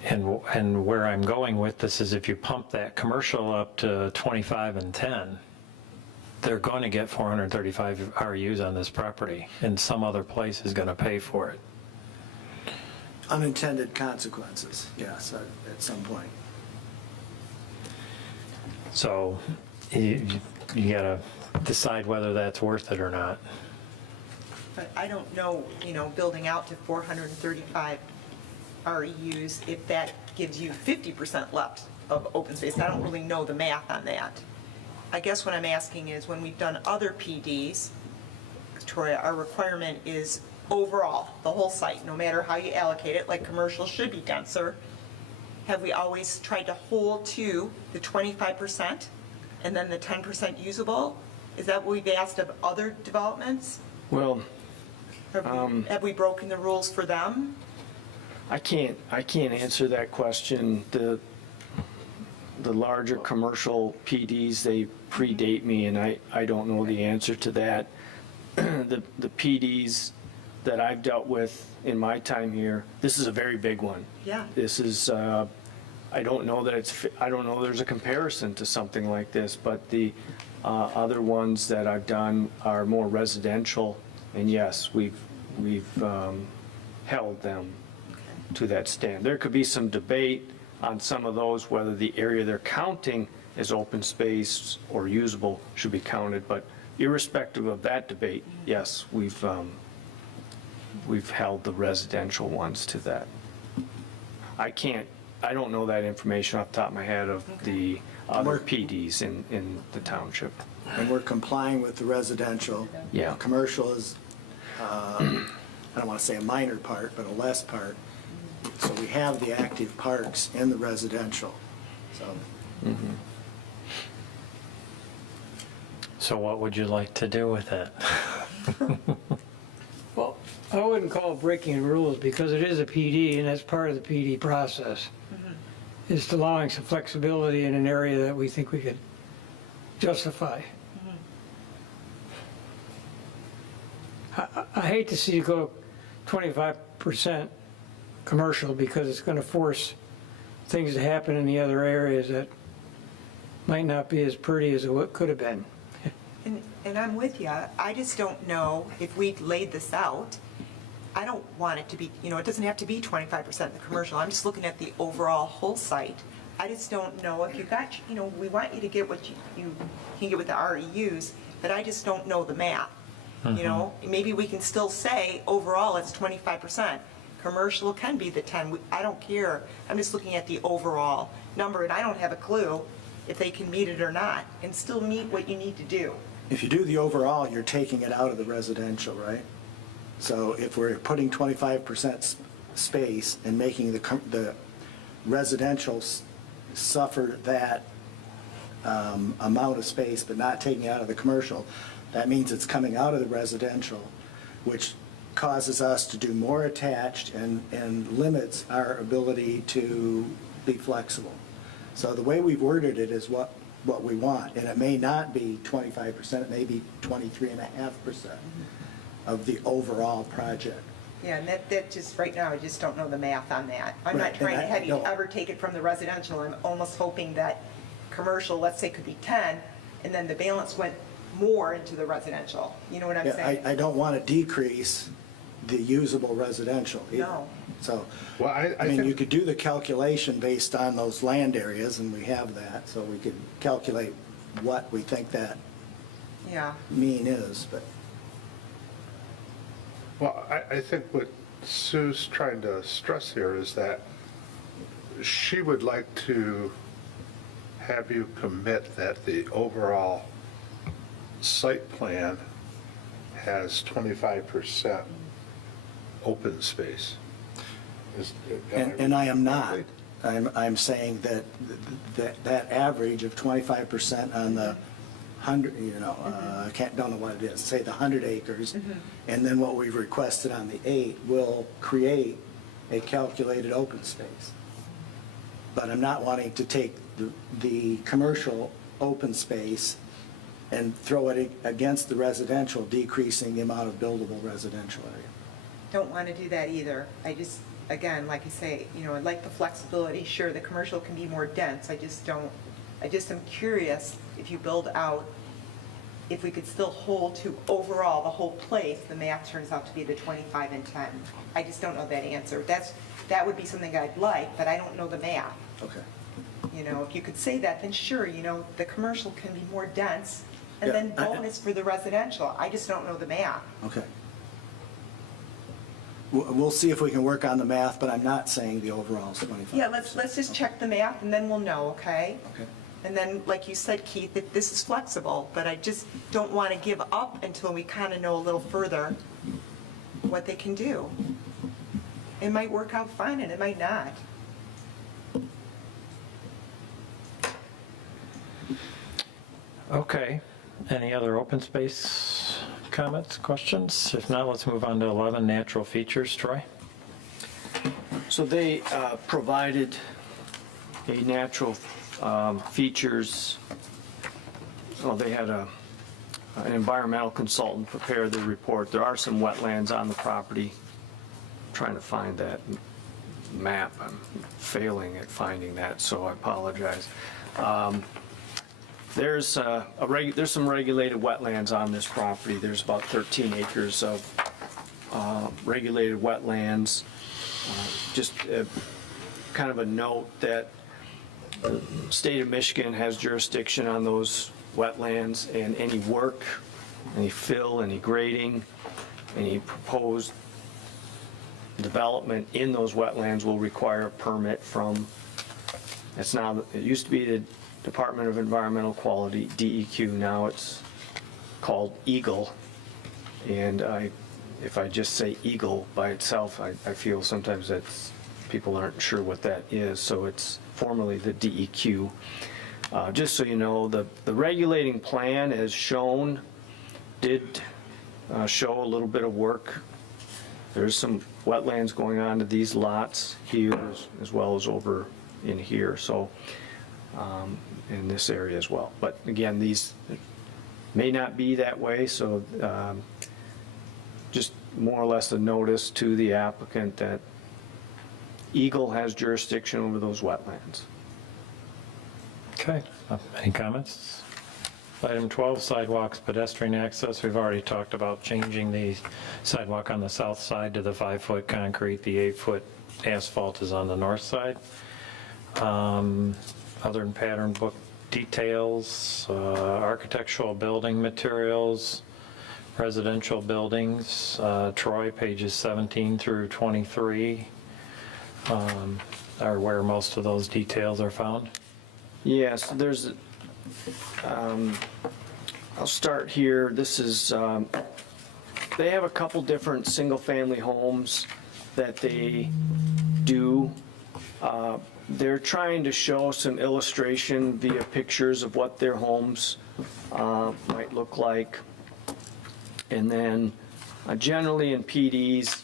And where I'm going with this is, if you pump that commercial up to 25 and 10, they're going to get 435 RUs on this property, and some other place is going to pay for it. Unintended consequences, yes, at some point. So you got to decide whether that's worth it or not. But I don't know, building out to 435 REUs, if that gives you 50% left of open space. I don't really know the math on that. I guess what I'm asking is, when we've done other PDs, Troy, our requirement is overall, the whole site, no matter how you allocate it, like commercial should be denser. Have we always tried to hold to the 25% and then the 10% usable? Is that what we've asked of other developments? Well, Have we broken the rules for them? I can't answer that question. The larger commercial PDs, they predate me, and I don't know the answer to that. The PDs that I've dealt with in my time here, this is a very big one. Yeah. This is, I don't know that I don't know there's a comparison to something like this, but the other ones that I've done are more residential, and yes, we've held them to that stand. There could be some debate on some of those, whether the area they're counting as open space or usable should be counted, but irrespective of that debate, yes, we've held the residential ones to that. I don't know that information off the top of my head of the other PDs in the township. And we're complying with the residential. Yeah. Commercial is, I don't want to say a minor part, but a less part. So we have the active parks in the residential, so. So what would you like to do with it? Well, I wouldn't call it breaking rules because it is a PD and that's part of the PD process. It's allowing some flexibility in an area that we think we could justify. I hate to see it go 25% commercial because it's going to force things to happen in the other areas that might not be as pretty as it could have been. And I'm with you. I just don't know if we laid this out. I don't want it to be, it doesn't have to be 25% in the commercial. I'm just looking at the overall whole site. I just don't know if you got, we want you to get what you can get with the REUs, but I just don't know the math. Maybe we can still say overall it's 25%. Commercial can be the 10. I don't care. I'm just looking at the overall number, and I don't have a clue if they can meet it or not, and still meet what you need to do. If you do the overall, you're taking it out of the residential, right? So if we're putting 25% space and making the residential suffer that amount of space, but not taking it out of the commercial, that means it's coming out of the residential, which causes us to do more attached and limits our ability to be flexible. So the way we've worded it is what we want, and it may not be 25%, it may be 23.5% of the overall project. Yeah, and that just, right now, I just don't know the math on that. I'm Right, not trying to and have you no. ever take it from the residential. I'm almost hoping that commercial, let's say, could be 10, and then the balance went more into the residential. You know what I'm Yeah, saying? I don't want to decrease the usable residential either. No. So, Well, I mean, you could do the calculation based on those land areas, and we have that, so we could calculate what we think that Yeah. mean is, but. Well, I think what Sue's trying to stress here is that she would like to have you commit that the overall site plan has 25% open space. And I am not. I'm saying that that average of 25% on the 100, I don't know what it is, say the 100 acres, and then what we've requested on the 8 will create a calculated open space. But I'm not wanting to take the commercial open space and throw it against the residential, decreasing the amount of buildable residential area. Don't want to do that either. I just, again, like I say, I like the flexibility. Sure, the commercial can be more dense. I just am curious if you build out, if we could still hold to overall the whole place, the math turns out to be the 25 and 10. I just don't know that answer. That would be something I'd like, but I don't know the math. Okay. If you could say that, then sure, the commercial can be more dense, and Yeah, then bonus for the residential. I just don't know the math. Okay. We'll see if we can work on the math, but I'm not saying the overall is 25. Yeah, let's just check the math, and then we'll know, okay? Okay. And then, like you said, Keith, that this is flexible, but I just don't want to give up until we kind of know a little further what they can do. It might work out fine, and it might not. Okay. Any other open space comments, questions? If not, let's move on to 11, natural features. Troy? So they provided a natural features, well, they had an environmental consultant prepare the report. There are some wetlands on the property. I'm trying to find that map. I'm failing at finding that, so I apologize. There's some regulated wetlands on this property. There's about 13 acres of regulated wetlands. Just kind of a note that the state of Michigan has jurisdiction on those wetlands, and any work, any fill, any grading, any proposed development in those wetlands will require a permit from, it used to be the Department of Environmental Quality, DEQ, now it's called EGLE. And if I just say EGLE by itself, I feel sometimes that people aren't sure what that is, so it's formerly the DEQ. Just so you know, the regulating plan as shown did show a little bit of work. There's some wetlands going on to these lots here as well as over in here, so in this area as well. But again, these may not be that way, so just more or less a notice to the applicant that EGLE has jurisdiction over those wetlands. Okay, any comments? Item 12, sidewalks, pedestrian access. We've already talked about changing the sidewalk on the south side to the 5-foot concrete. The 8-foot asphalt is on the north side. Other than pattern book details, architectural building materials, residential buildings, Troy, pages 17 through 23, are where most of those details are found. Yes, there's, I'll start here. This is, they have a couple different single-family homes that they do. They're trying to show some illustration via pictures of what their homes might look like. And then generally in PDs,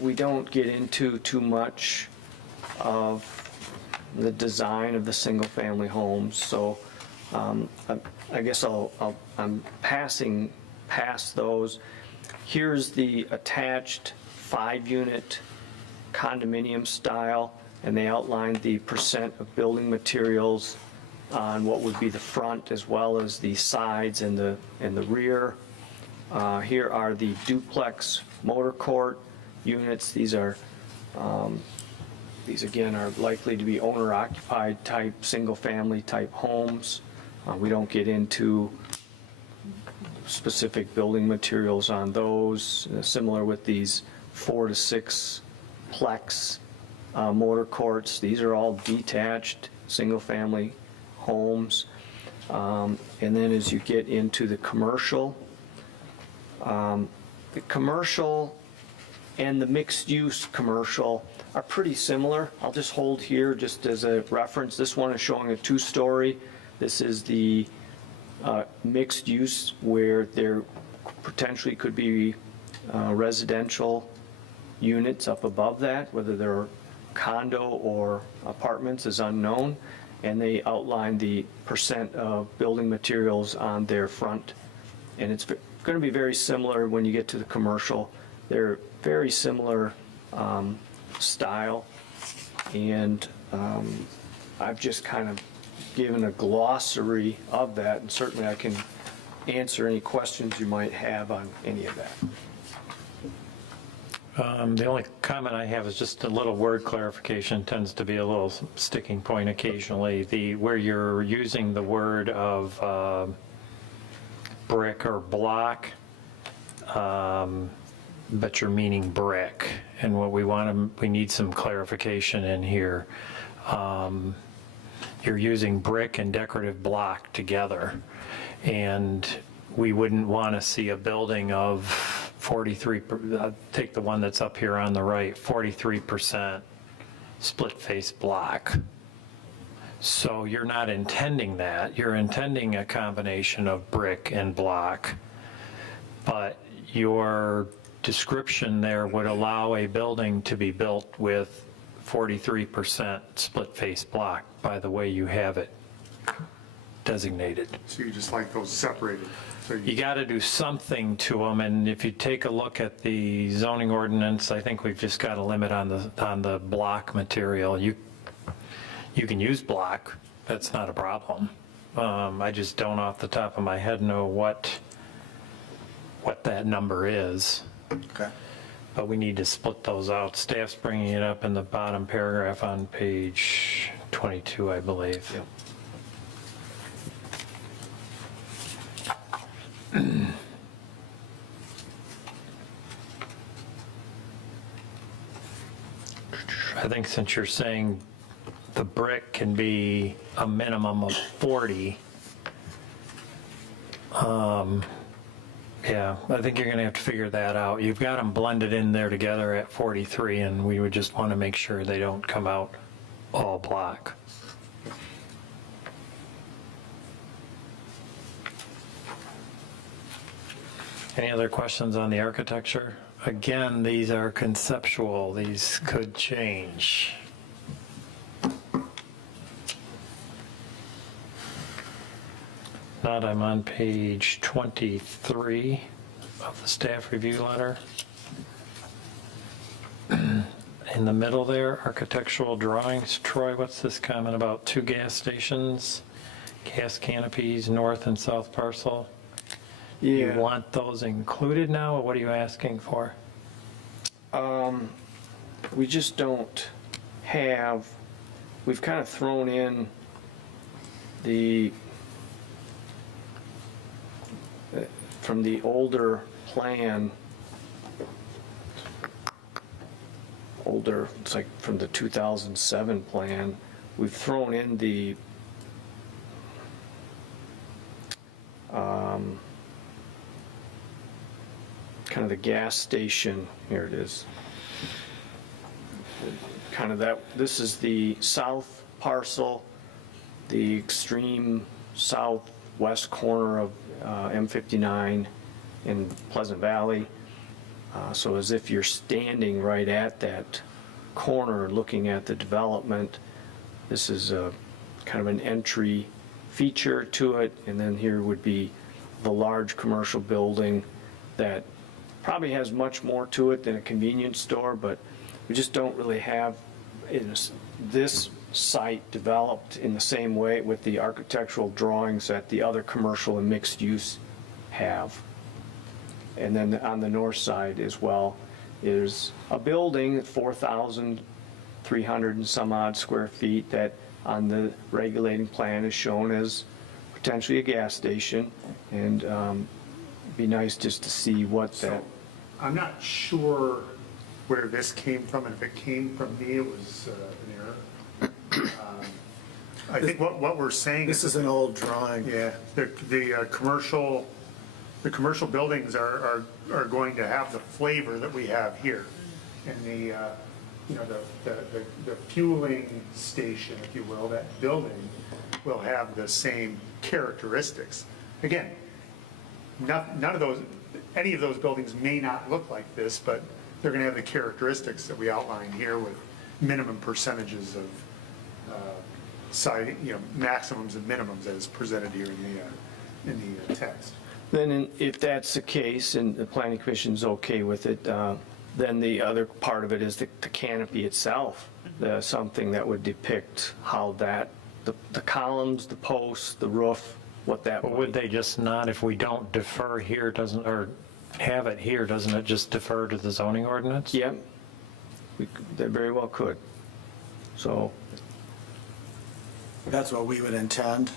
we don't get into too much of the design of the single-family homes, so I guess I'm passing past those. Here's the attached 5-unit condominium style, and they outlined the percent of building materials on what would be the front as well as the sides and the rear. Here are the duplex motor court units. These again are likely to be owner-occupied type, single-family type homes. We don't get into specific building materials on those. Similar with these 4 to 6 plex motor courts. These are all detached single-family homes. And then as you get into the commercial and the mixed-use commercial are pretty similar. I'll just hold here just as a reference. This one is showing a 2-story. This is the mixed use where there potentially could be residential units up above that, whether they're condo or apartments is unknown. And they outline the percent of building materials on their front. And it's going to be very similar when you get to the commercial. They're very similar style, and I've just kind of given a glossary of that, and certainly I can answer any questions you might have on any of that. The only comment I have is just a little word clarification. Tends to be a little sticking point occasionally. Where you're using the word of brick or block, but you're meaning brick. And what we need some clarification in here. You're using brick and decorative block together, and we wouldn't want to see a building of 43, take the one that's up here on the right, 43% split face block. So you're not intending that. You're intending a combination of brick and block, but you're description there would allow a building to be built with 43% split face block, by the way you have it designated. So you just like those separated. So You got to do something to them, and if you take a look at the zoning ordinance, I think we've just got a limit on the block material. You can use block, that's not a problem. I just don't off the top of my head know what that number is, Okay. but we need to split those out. Staff's bringing it up in the bottom paragraph on page 22, I believe. Yep. I think since you're saying the brick can be a minimum of 40, yeah, I think you're going to have to figure that out. You've got them blended in there together at 43, and we would just want to make sure they don't come out all block. Any other questions on the architecture? Again, these are conceptual, these could change. Not, I'm on page 23 of the staff review letter. In the middle there, architectural drawings. Troy, what's this comment about 2 gas stations, gas canopies, north and south parcel? You want those included now, or what are you asking for? We just don't have, we've kind of thrown in from the older plan, it's like from the 2007 plan, we've thrown in the kind of the gas station, here it is. Kind of that, this is the south parcel, the extreme southwest corner of M59 in Pleasant Valley. So as if you're standing right at that corner looking at the development, this is a kind of an entry feature to it, and then here would be the large commercial building that probably has much more to it than a convenience store, but we just don't really have this site developed in the same way with the architectural drawings that the other commercial and mixed use have. And then on the north side as well is a building, 4,300 and some odd square feet, that on the regulating plan is shown as potentially a gas station, and be nice just to see what that. I'm not sure where this came from, and if it came from me, it was an error. I think what we're saying This is an old drawing. yeah, the commercial buildings are going to have the flavor that we have here. And the fueling station, if you will, that building will have the same characteristics. Again, none of those, any of those buildings may not look like this, but they're going to have the characteristics that we outlined here with minimum percentages of maximums and minimums as presented here in the text. Then if that's the case and the planning commission's okay with it, then the other part of it is the canopy itself, something that would depict how that, the columns, the posts, the roof, what that But would they just not, if we don't defer here, or have it here, doesn't it just defer to the zoning ordinance? Yeah, they very well could. So, That's what we would intend.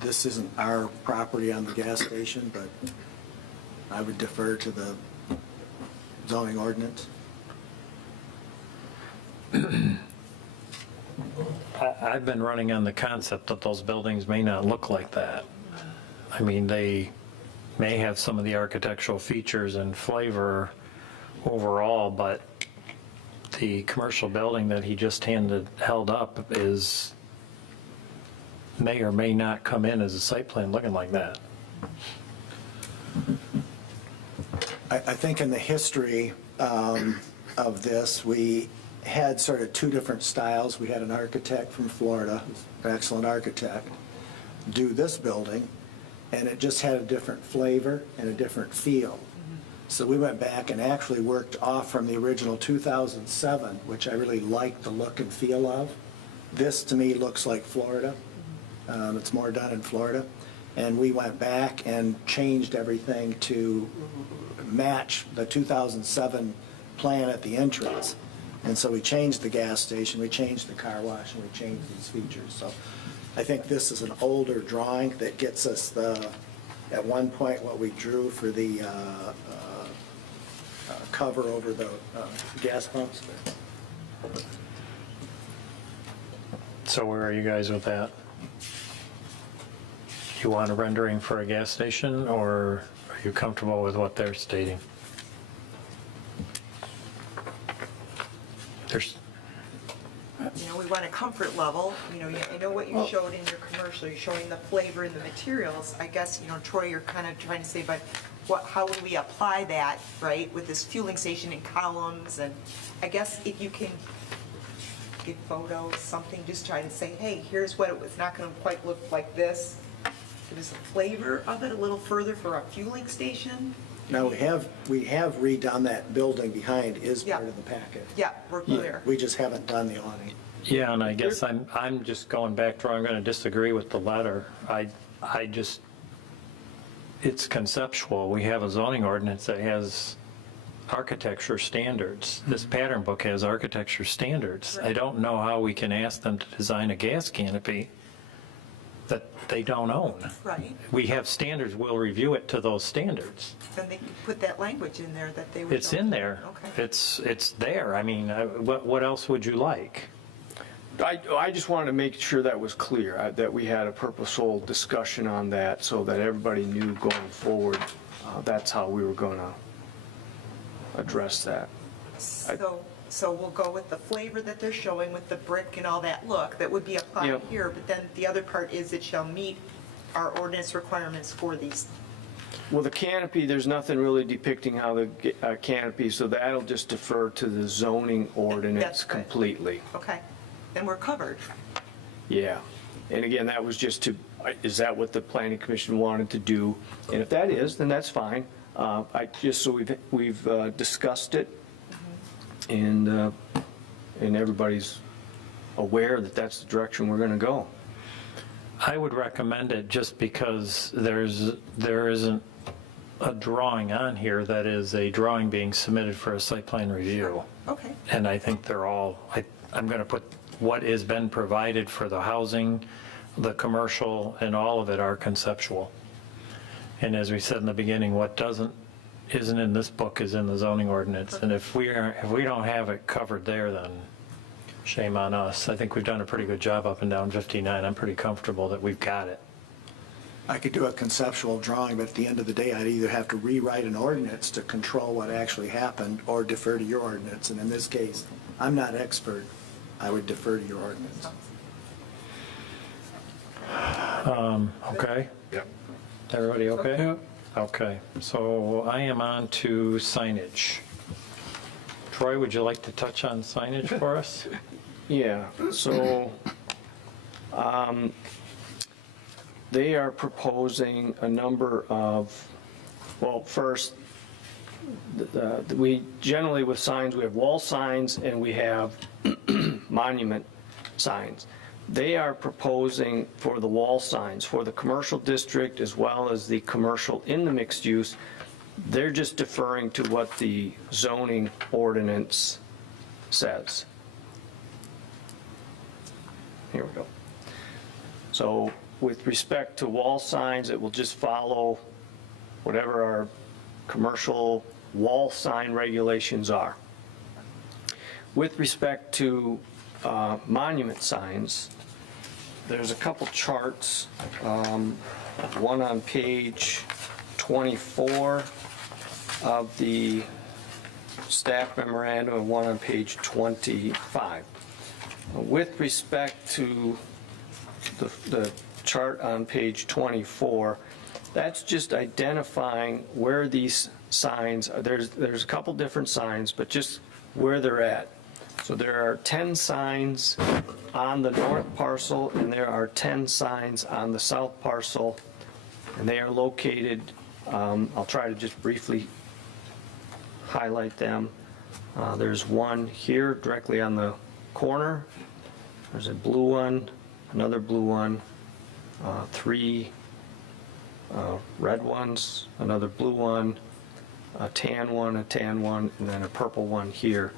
This isn't our property on the gas station, but I would defer to the zoning ordinance. I've been running on the concept that those buildings may not look like that. I mean, they may have some of the architectural features and flavor overall, but the commercial building that he just held up may or may not come in as a site plan looking like that. I think in the history of this, we had sort of two different styles. We had an architect from Florida, an excellent architect, do this building, and it just had a different flavor and a different feel. So we went back and actually worked off from the original 2007, which I really liked the look and feel of. This, to me, looks like Florida. It's more done in Florida. And we went back and changed everything to match the 2007 plan at the entrance. And so we changed the gas station, we changed the car wash, and we changed these features. So I think this is an older drawing that gets us at one point, what we drew for the cover over the gas pumps. So where are you guys with that? You want a rendering for a gas station, or are you comfortable with what they're stating? There's, You know, we want a comfort level, you know, I know what you showed in your commercial, you're showing the flavor and the materials. I guess, you know, Troy, you're kind of trying to say, but how would we apply that, right, with this fueling station and columns? And I guess if you can get photos, something, just try to say, hey, here's what it's not going to quite look like this. Give us a flavor of it a little further for a fueling station. Now, we have redone that building behind is part of the packet. Yeah, we're clear. We just haven't done the awning. yeah, and I guess I'm just going back to, I'm going to disagree with the letter. I just, it's conceptual. We have a zoning ordinance that has architecture standards. This pattern book has architecture standards. I don't know how we can ask them to design a gas canopy that they don't own. Right. We have standards, we'll review it to those standards. Then they could put that language in there that they would. It's in there. Okay. It's there. I mean, what else would you like? I just wanted to make sure that was clear, that we had a purposeful discussion on that so that everybody knew going forward, that's how we were going to address that. So we'll go with the flavor that they're showing with the brick and all that look that would be applied Yep. here, but then the other part is it shall meet our ordinance requirements for these. Well, the canopy, there's nothing really depicting how the canopy, so that'll just defer to the zoning ordinance That's good. completely. Okay, then we're covered. Yeah. And again, that was just to, is that what the planning commission wanted to do? And if that is, then that's fine. Just so we've discussed it, and everybody's aware that that's the direction we're going to go. I would recommend it just because there isn't a drawing on here that is a drawing being submitted for a site plan review. Okay, And I think they're all, I'm going to put what has been provided for the housing, the commercial, and all of it are conceptual. And as we said in the beginning, what isn't in this book is in the zoning ordinance. And if we don't have it covered there, then shame on us. I think we've done a pretty good job up and down 59. I'm pretty comfortable that we've got it. I could do a conceptual drawing, but at the end of the day, I'd either have to rewrite an ordinance to control what actually happened or defer to your ordinance. And in this case, I'm not expert. I would defer to your ordinance. Okay? Yep. Everybody okay? Yep. Okay, so I am on to signage. Troy, would you like to touch on signage for us? Yeah, so they are proposing a number of, well, first, we generally with signs, we have wall signs and we have monument signs. They are proposing for the wall signs, for the commercial district as well as the commercial in the mixed use, they're just deferring to what the zoning ordinance says. Here we go. So with respect to wall signs, it will just follow whatever our commercial wall sign regulations are. With respect to monument signs, there's a couple charts, one on page 24 of the staff memorandum and one on page 25. With respect to the chart on page 24, That's just identifying where these signs, there's a couple different signs, but just where they're at. So there are 10 signs on the north parcel, and there are 10 signs on the south parcel, and they are located, I'll try to just briefly highlight them. There's one here directly on the corner. There's a blue one, another blue one, 3 red ones, another blue one, a tan one, and then a purple one here.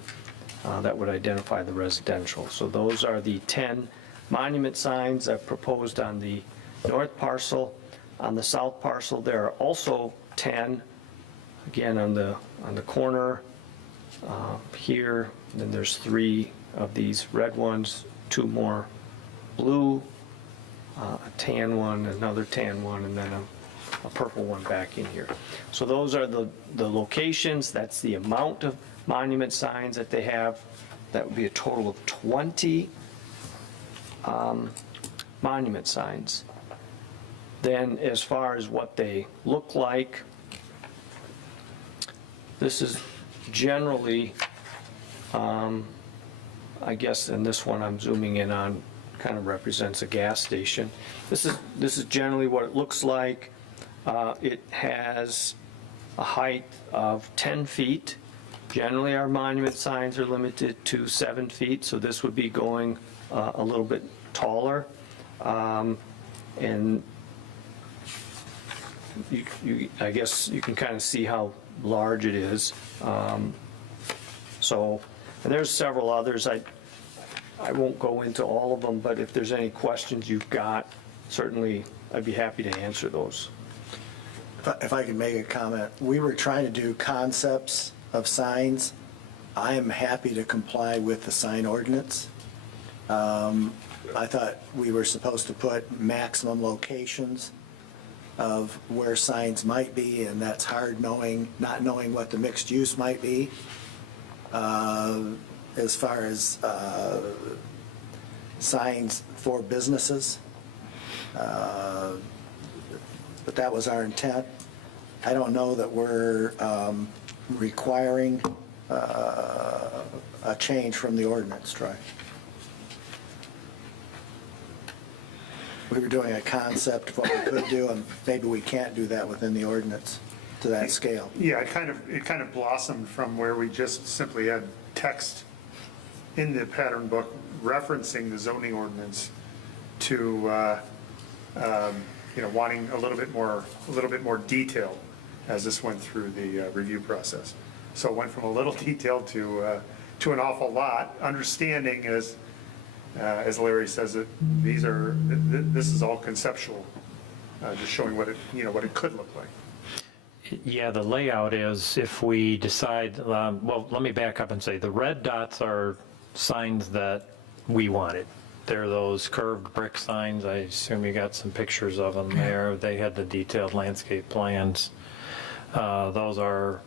That would identify the residential. So those are the 10 monument signs I've proposed on the north parcel. On the south parcel, there are also 10, again, on the corner here. And then there's 3 of these red ones, 2 more blue, a tan one, another tan one, and then a purple one back in here. So those are the locations. That's the amount of monument signs that they have. That would be a total of 20 monument signs. Then as far as what they look like, this is generally, I guess in this one I'm zooming in on, kind of represents a gas station. This is generally what it looks like. It has a height of 10 feet. Generally, our monument signs are limited to 7 feet, so this would be going a little bit taller. And I guess you can kind of see how large it is. So, and there's several others. I won't go into all of them, but if there's any questions you've got, certainly I'd be happy to answer those. If I could make a comment, we were trying to do concepts of signs. I am happy to comply with the sign ordinance. I thought we were supposed to put maximum locations of where signs might be, and that's hard not knowing what the mixed use might be. As far as signs for businesses. But that was our intent. I don't know that we're requiring a change from the ordinance, Troy. We were doing a concept of what we could do, and maybe we can't do that within the ordinance to that scale. Yeah, it kind of blossomed from where we just simply had text in the pattern book referencing the zoning ordinance to, wanting a little bit more detail as this went through the review process. So it went from a little detail to an awful lot, understanding as Larry says, that this is all conceptual, just showing what it could look like. Yeah, the layout is, if we decide, well, let me back up and say, the red dots are signs that we wanted. They're those curved brick signs. I assume you got some pictures of them there. They had the detailed landscape plans. Those are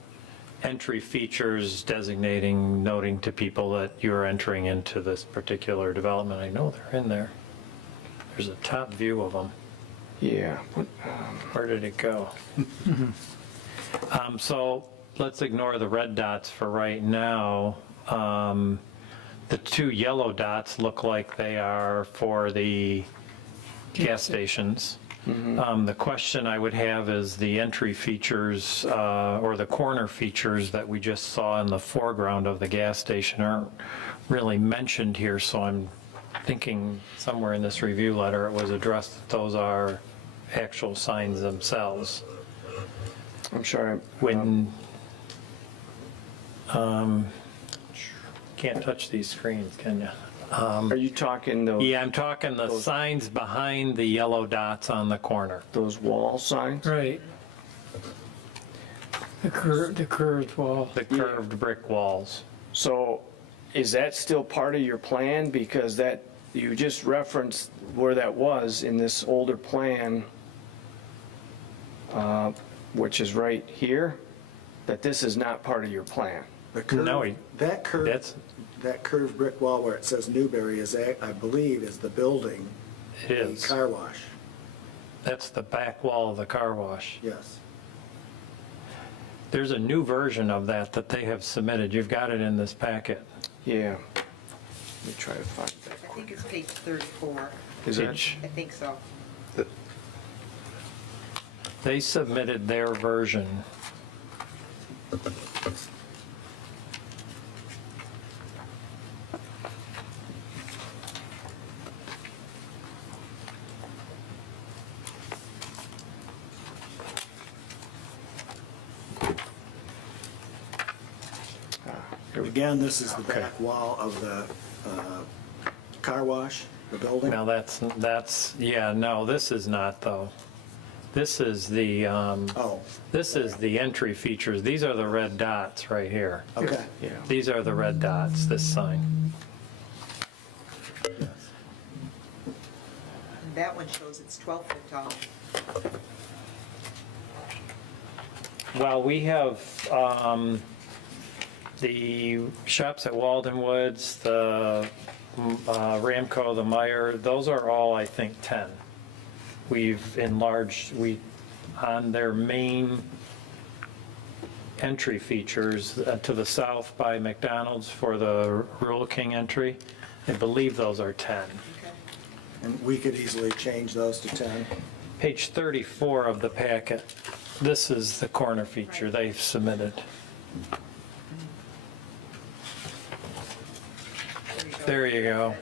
entry features designating, noting to people that you're entering into this particular development. I know they're in there. There's a top view of them. Yeah. Where did it go? So let's ignore the red dots for right now. The 2 yellow dots look like they are for the gas stations. The question I would have is the entry features or the corner features that we just saw in the foreground of the gas station aren't really mentioned here, so I'm thinking somewhere in this review letter it was addressed that those are actual signs themselves. I'm sorry. When can't touch these screens, can you? Are you talking those? Yeah, I'm talking the signs behind the yellow dots on the corner. Those wall signs? Right. The curved wall. The curved brick walls. So is that still part of your plan? Because that, you just referenced where that was in this older plan, which is right here, that this is not part of your plan. The curve, No, that that's- curved brick wall where it says Newberry is, I believe, is the building, It the is. car wash. That's the back wall of the car wash. Yes. There's a new version of that that they have submitted. You've got it in this packet. Yeah. Let me try to find that. I think it's page 34. Is that? Page- I think so. They submitted their version. Again, this is the back wall of the car wash, the building. Now yeah, no, this is not though. This is the, Oh, this is the entry features. These are the red dots right here. okay. Yeah. These are the red dots, this sign. Yes. And that one shows it's 12 foot tall. Well, we have the shops at Walden Woods, the Ramco, the Meyer, those are all, I think, 10. We've enlarged, on their main entry features to the south by McDonald's for the Rural King entry, I believe those are 10. And we could easily change those to 10. Page 34 of the packet, this is the corner feature they've submitted. There you go.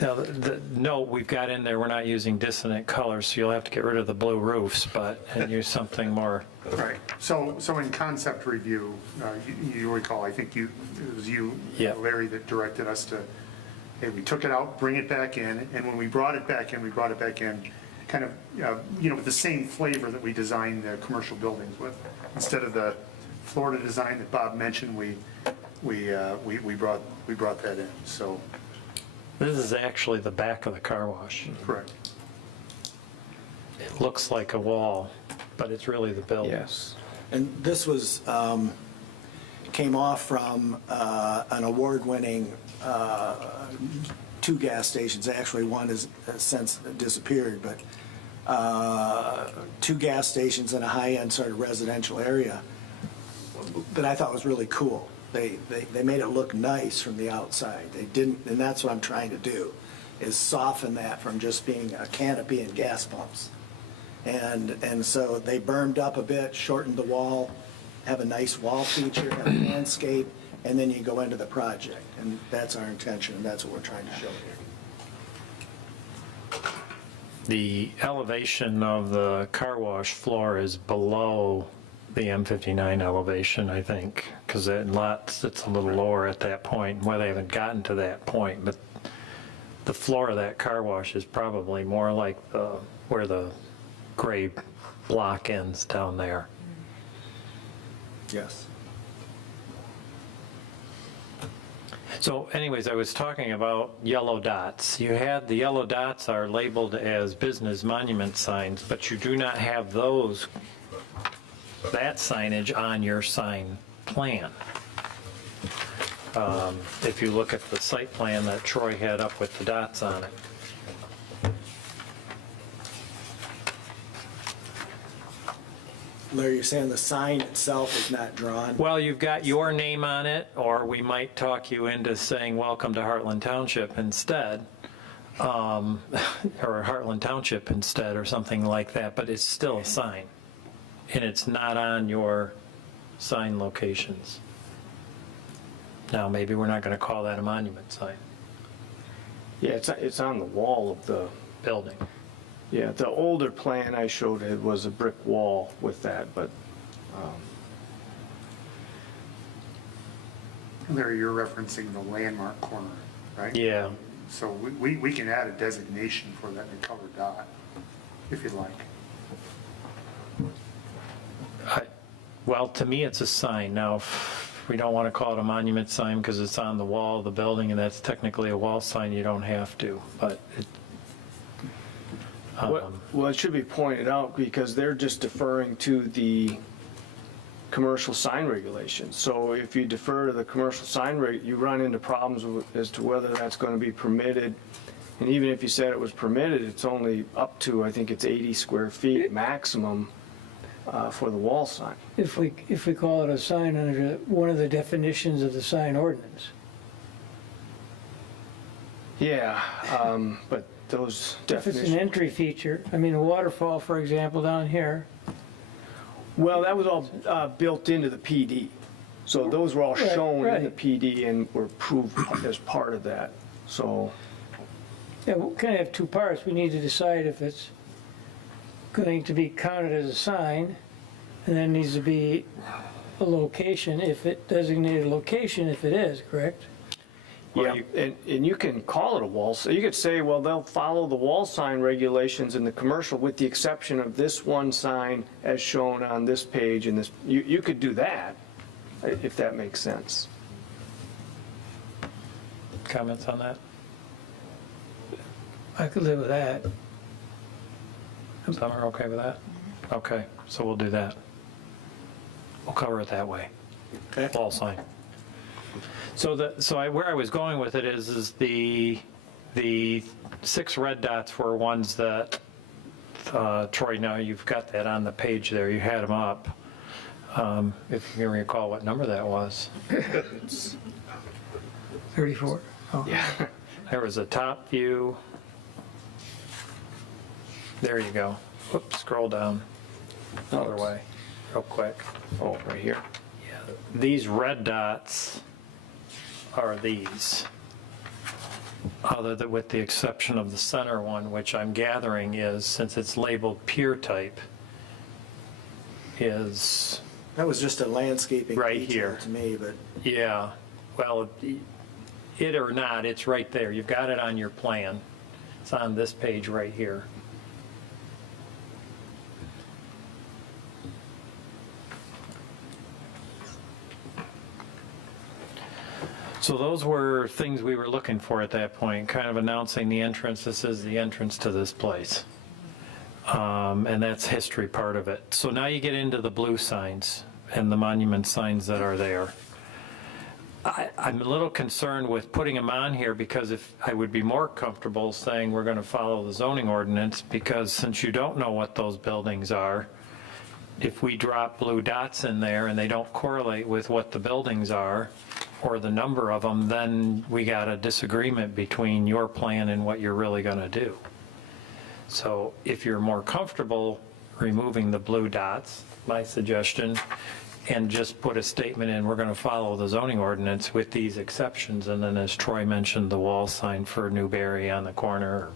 Now, the note we've got in there, we're not using dissonant colors, so you'll have to get rid of the blue roofs, and use something more. Right, so in concept review, you recall, I think it was you, Yeah. Larry, that directed us to, hey, we took it out, bring it back in, and when we brought it back in, kind of, with the same flavor that we designed the commercial buildings with. Instead of the Florida design that Bob mentioned, we brought that in, so, This is actually the back of the car wash. correct. It looks like a wall, but it's really the building. Yes. And this was, came off from an award-winning 2 gas stations. Actually, one has since disappeared, but 2 gas stations in a high-end sort of residential area that I thought was really cool. They made it look nice from the outside. They didn't, and that's what I'm trying to do, is soften that from just being a canopy and gas pumps. And so they bermed up a bit, shortened the wall, have a nice wall feature, have a landscape, and then you go into the project. And that's our intention, and that's what we're trying to show here. The elevation of the car wash floor is below the M59 elevation, I think, because in lots, it's a little lower at that point, where they haven't gotten to that point, but the floor of that car wash is probably more like where the gray block ends down there. Yes. So anyways, I was talking about yellow dots. You had, the yellow dots are labeled as business monument signs, but you do not have that signage on your sign plan. If you look at the site plan that Troy had up with the dots on it. Larry, you're saying the sign itself is not drawn? Well, you've got your name on it, or we might talk you into saying welcome to Heartland Township instead, or Heartland Township instead, or something like that, but it's still a sign. And it's not on your sign locations. Now, maybe we're not going to call that a monument sign. Yeah, it's on the wall of the, Building. yeah, the older plan I showed it was a brick wall with that, but, Larry, you're referencing the landmark corner, right? Yeah. So we can add a designation for that in color dot, if you'd like. Well, to me, it's a sign. Now, if we don't want to call it a monument sign because it's on the wall of the building, and that's technically a wall sign, you don't have to, but it, well, it should be pointed out because they're just deferring to the commercial sign regulations. So if you defer to the commercial sign rate, you run into problems as to whether that's going to be permitted And even if you said it was permitted, it's only up to, I think it's 80 square feet maximum for the wall sign. If we call it a sign under one of the definitions of the sign ordinance. Yeah, but those If it's an definitions, entry feature, I mean, a waterfall, for example, down here, well, that was all built into the PD. So those were all Right, shown in the right. PD and were approved as part of that. So, yeah, we kind of have two parts. We need to decide if it's going to be counted as a sign, and then needs to be a location, if it designated location, if it is, correct? yeah, and you can call it a wall, so you could say, well, they'll follow the wall sign regulations in the commercial with the exception of this one sign as shown on this page and this, you could do that, if that makes sense. Comments on that? I could live with that. Some are okay with that? Okay, so we'll do that. We'll cover it that way. Okay. Wall sign. Where I was going with it is the 6 red dots were ones that, Troy, now you've got that on the page there, you had them up. If you can recall what number that was. 34. Oh. Yeah. There was a top view. There you go. Whoops, scroll down. Other way, real quick. Oh, right here. These red dots are these. With the exception of the center one, which I'm gathering is, since it's labeled pier type, is, That was just a landscaping Right detail here. to me, but yeah, well, it or not, it's right there. You've got it on your plan. It's on this page right here. So those were things we were looking for at that point, kind of announcing the entrance, this is the entrance to this place. And that's history part of it. So now you get into the blue signs and the monument signs that are there. I'm a little concerned with putting them on here because if I would be more comfortable saying we're going to follow the zoning ordinance, because since you don't know what those buildings are, if we drop blue dots in there and they don't correlate with what the buildings are or the number of them, then we got a disagreement between your plan and what you're really going to do. So if you're more comfortable removing the blue dots, my suggestion, and just put a statement in, we're going to follow the zoning ordinance with these exceptions, and then as Troy mentioned, the wall sign for Newberry on the corner,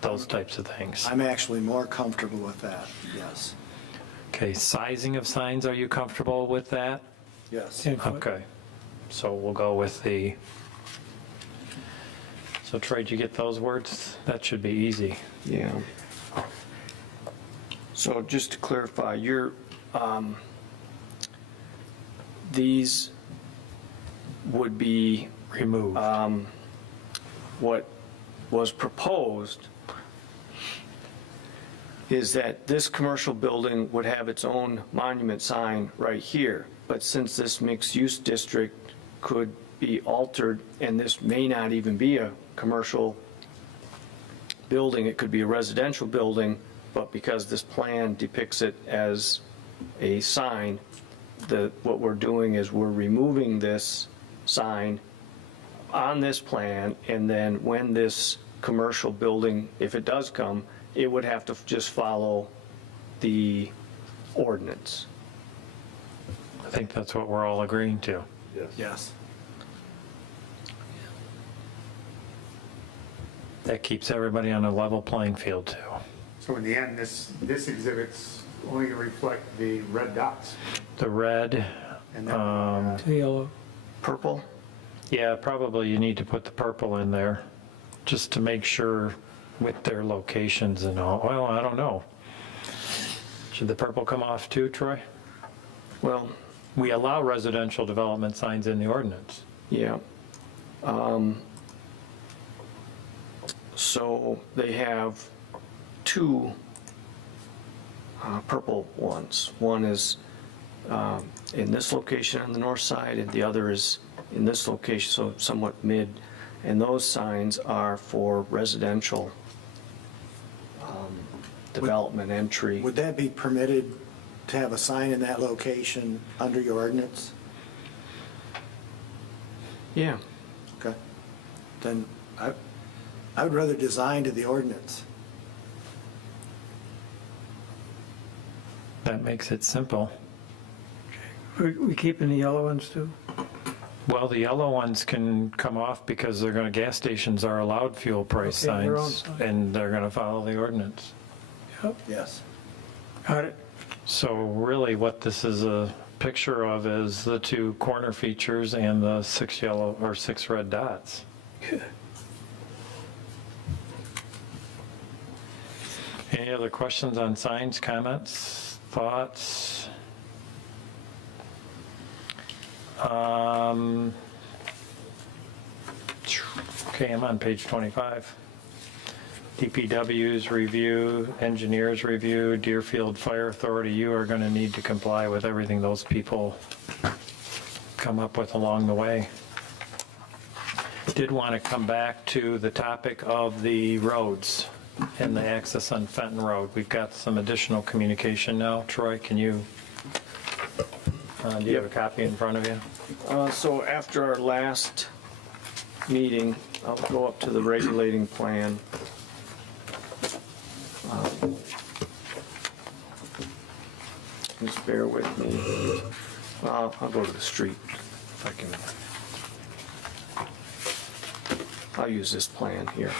those types of things. I'm actually more comfortable with that, yes. Okay, sizing of signs, are you comfortable with that? Yes. 10 foot. Okay, so we'll go with the, so Troy, did you get those words? That should be easy. Yeah. So just to clarify, these would be Removed. what was proposed is that this commercial building would have its own monument sign right here. But since this mixed-use district could be altered, and this may not even be a commercial building, it could be a residential building, but because this plan depicts it as a sign, what we're doing is we're removing this sign on this plan, and then when this commercial building, if it does come, it would have to just follow the ordinance. I think that's what we're all agreeing to. Yes. That keeps everybody on a level playing field too. So in the end, this exhibit's only going to reflect the red dots. The red, And then, The yellow. Purple? yeah, probably you need to put the purple in there, just to make sure with their locations and all. Well, I don't know. Should the purple come off too, Troy? Well, We allow residential development signs in the ordinance. yeah. So they have two purple ones. One is in this location on the north side, and the other is in this location, so somewhat mid. And those signs are for residential development entry. Would that be permitted to have a sign in that location under your ordinance? Yeah, Okay. Then I would rather design to the ordinance. That makes it simple. We keeping the yellow ones too? Well, the yellow ones can come off because they're going to, gas stations are allowed fuel price Okay, their own signs, sign. and they're going to follow the ordinance. Yep, Yes. got it. So really what this is a picture of is the two corner features and the 6 yellow or 6 red dots. Any other questions on signs, comments, thoughts? Okay, I'm on page 25. DPW's review, engineers review, Deerfield Fire Authority, you are going to need to comply with everything those people come up with along the way. Did want to come back to the topic of the roads and the access on Fenton Road. We've got some additional communication now. Troy, can you, do you have a copy in front of you? So after our last meeting, I'll go up to the regulating plan. Just bear with me. I'll go to the street if I can. I'll use this plan here.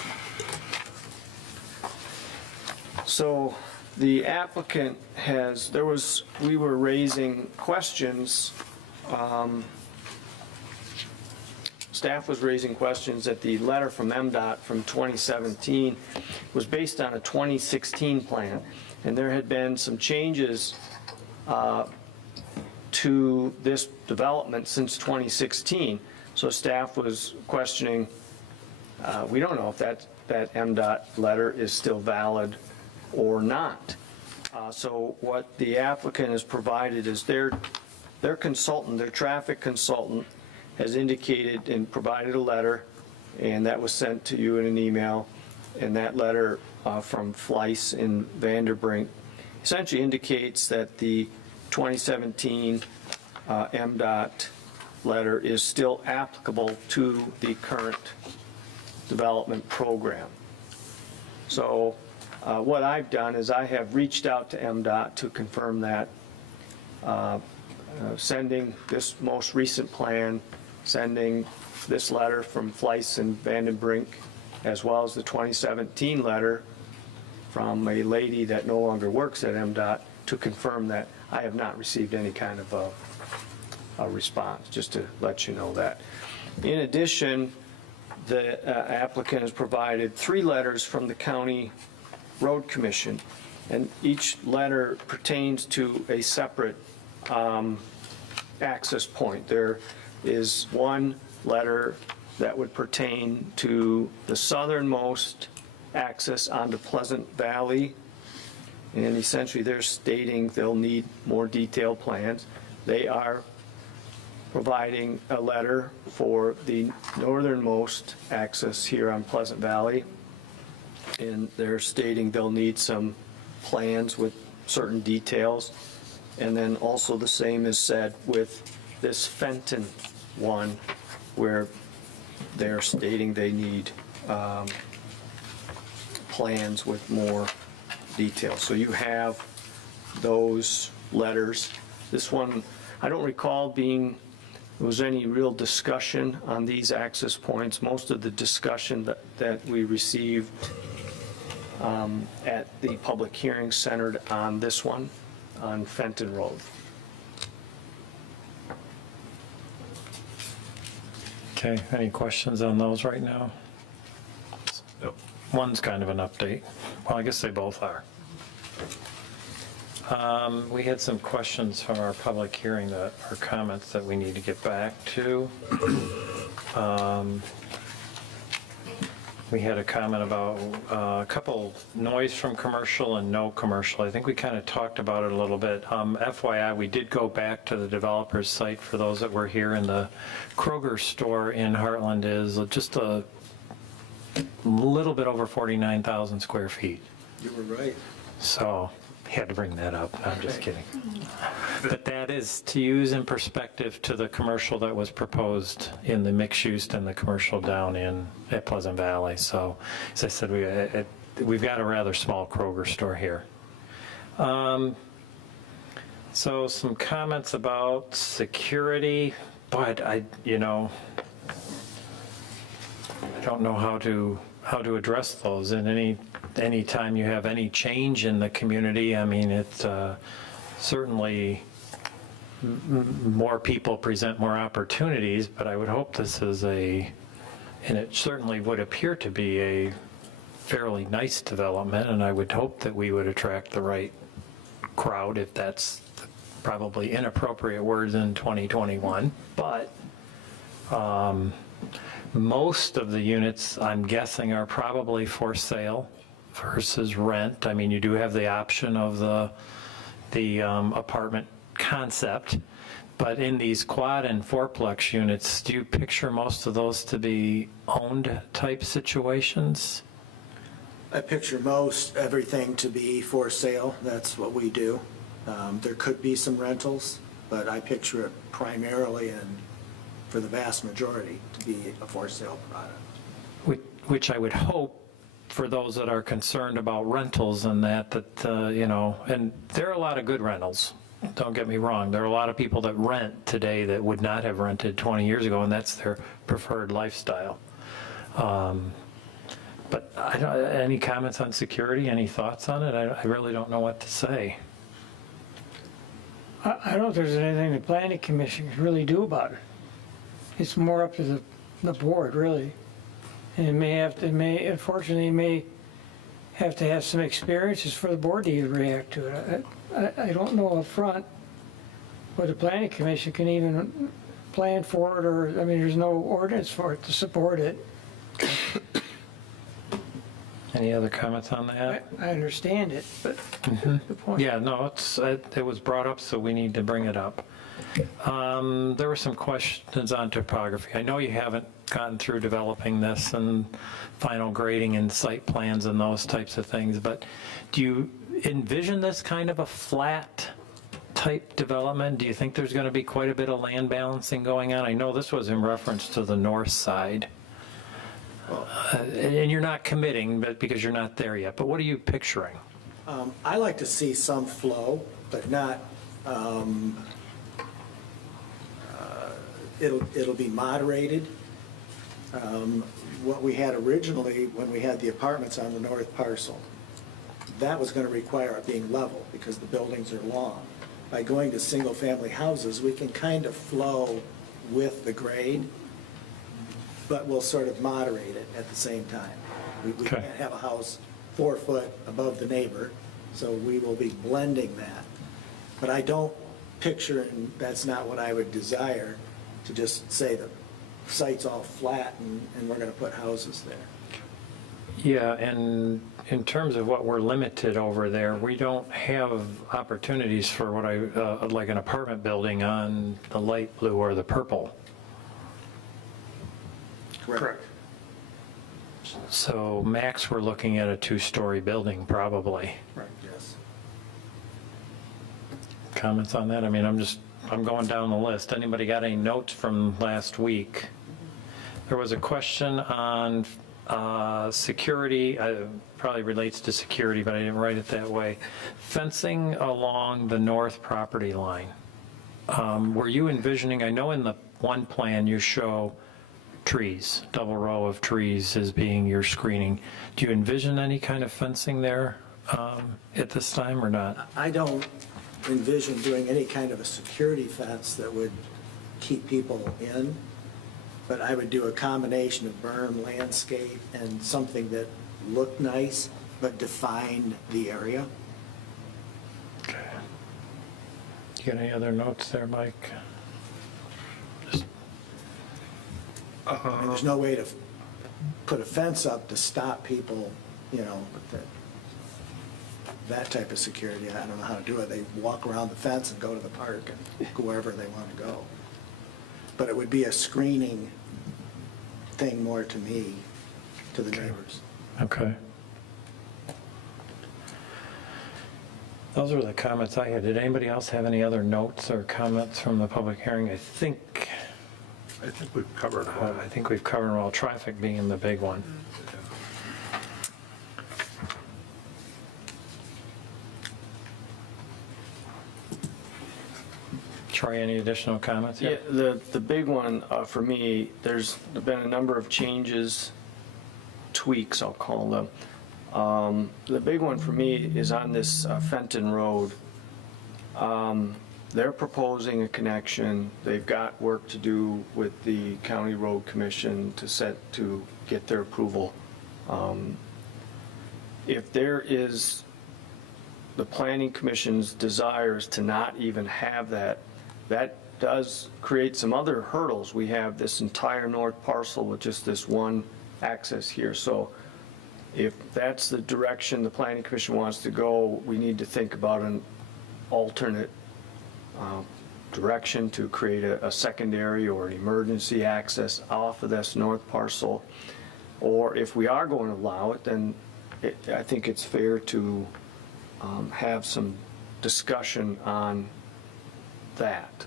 So the applicant has, we were raising questions. Staff was raising questions that the letter from MDOT from 2017 was based on a 2016 plan, and there had been some changes to this development since 2016. So staff was questioning, we don't know if that MDOT letter is still valid or not. So what the applicant has provided is their consultant, their traffic consultant, has indicated and provided a letter, and that was sent to you in an email, and that letter from Fleiss and Vanderbrink essentially indicates that the 2017 MDOT letter is still applicable to the current development program. So what I've done is I have reached out to MDOT to confirm that, sending this most recent plan, sending this letter from Fleiss and Vandenbrink, as well as the 2017 letter from a lady that no longer works at MDOT to confirm that. I have not received any kind of a response, just to let you know that. In addition, the applicant has provided 3 letters from the County Road Commission, and each letter pertains to a separate access point. There is one letter that would pertain to the southernmost access onto Pleasant Valley, and essentially they're stating they'll need more detailed plans. They are providing a letter for the northernmost access here on Pleasant Valley, and they're stating they'll need some plans with certain details. And then also the same is said with this Fenton one, where they're stating they need plans with more details. So you have those letters. This one, I don't recall there was any real discussion on these access points. Most of the discussion that we received at the public hearing centered on this one, on Fenton Road. Okay, any questions on those right now? One's kind of an update. Well, I guess they both are. We had some questions from our public hearing or comments that we need to get back to. We had a comment about a couple noise from commercial and no commercial. I think we kind of talked about it a little bit. FYI, we did go back to the developer's site for those that were here, and the Kroger store in Heartland is just a little bit over 49,000 square feet. You were right. So, had to bring that up. I'm just kidding. But that is to use in perspective to the commercial that was proposed in the mixed use and the commercial down at Pleasant Valley. So, as I said, we've got a rather small Kroger store here. So some comments about security, but I don't know how to address those. And any time you have any change in the community, I mean, it certainly more people present more opportunities, but I would hope this is and it certainly would appear to be a fairly nice development, and I would hope that we would attract the right crowd, if that's probably inappropriate words in 2021. But most of the units, I'm guessing, are probably for sale versus rent. I mean, you do have the option of the apartment concept, but in these quad and fourplex units, do you picture most of those to be owned type situations? I picture most everything to be for sale. That's what we do. There could be some rentals, but I picture it primarily and for the vast majority to be a for sale product. Which I would hope for those that are concerned about rentals and that and there are a lot of good rentals. Don't get me wrong. There are a lot of people that rent today that would not have rented 20 years ago, and that's their preferred lifestyle. But any comments on security? Any thoughts on it? I really don't know what to say. I don't know if there's anything the planning commission can really do about it. It's more up to the board, really. And unfortunately, it may have to have some experiences for the board to even react to it. I don't know up front whether the planning commission can even plan for it, or, I mean, there's no ordinance for it to support it. Any other comments on that? I understand it, but the point. Yeah, no, it was brought up, so we need to bring it up. There were some questions on topography. I know you haven't gotten through developing this and final grading and site plans and those types of things, but do you envision this kind of a flat type development? Do you think there's going to be quite a bit of land balancing going on? I know this was in reference to the north side. And you're not committing, but because you're not there yet, but what are you picturing? I like to see some flow, but not, it'll be moderated. What we had originally when we had the apartments on the north parcel, that was going to require it being level because the buildings are long. By going to single-family houses, we can kind of flow with the grade, but we'll sort of moderate it at the same time. We Okay. can't have a house 4 foot above the neighbor, so we will be blending that. But I don't picture, and that's not what I would desire, to just say the site's all flat and we're going to put houses there. Yeah, and in terms of what we're limited over there, we don't have opportunities for what like an apartment building on the light blue or the purple. Correct. So max, we're looking at a 2-story building probably. Right. Yes. Comments on that? I mean, I'm going down the list. Anybody got any notes from last week? There was a question on security, probably relates to security, but I didn't write it that way. Fencing along the north property line. Were you envisioning, I know in the one plan you show trees, double row of trees as being your screening. Do you envision any kind of fencing there at this time or not? I don't envision doing any kind of a security fence that would keep people in, but I would do a combination of berm, landscape, and something that looked nice but defined the area. Okay. Do you got any other notes there, Mike? I mean, there's no way to put a fence up to stop people, you know, that type of security. I don't know how to do it. They walk around the fence and go to the park and go wherever they want to go. But it would be a screening thing more to me, to the neighbors. Okay. Those were the comments I had. Did anybody else have any other notes or comments from the public hearing? I think we've covered it all. I think we've covered all, traffic being the big one. Troy, any additional comments? Yeah, the big one for me, there's been a number of changes, tweaks, I'll call them. The big one for me is on this Fenton Road. They're proposing a connection. They've got work to do with the County Road Commission to get their approval. If there is the Planning Commission's desires to not even have that, that does create some other hurdles. We have this entire north parcel with just this one access here. So if that's the direction the Planning Commission wants to go, we need to think about an alternate direction to create a secondary or an emergency access off of this north parcel. Or if we are going to allow it, then I think it's fair to have some discussion on that.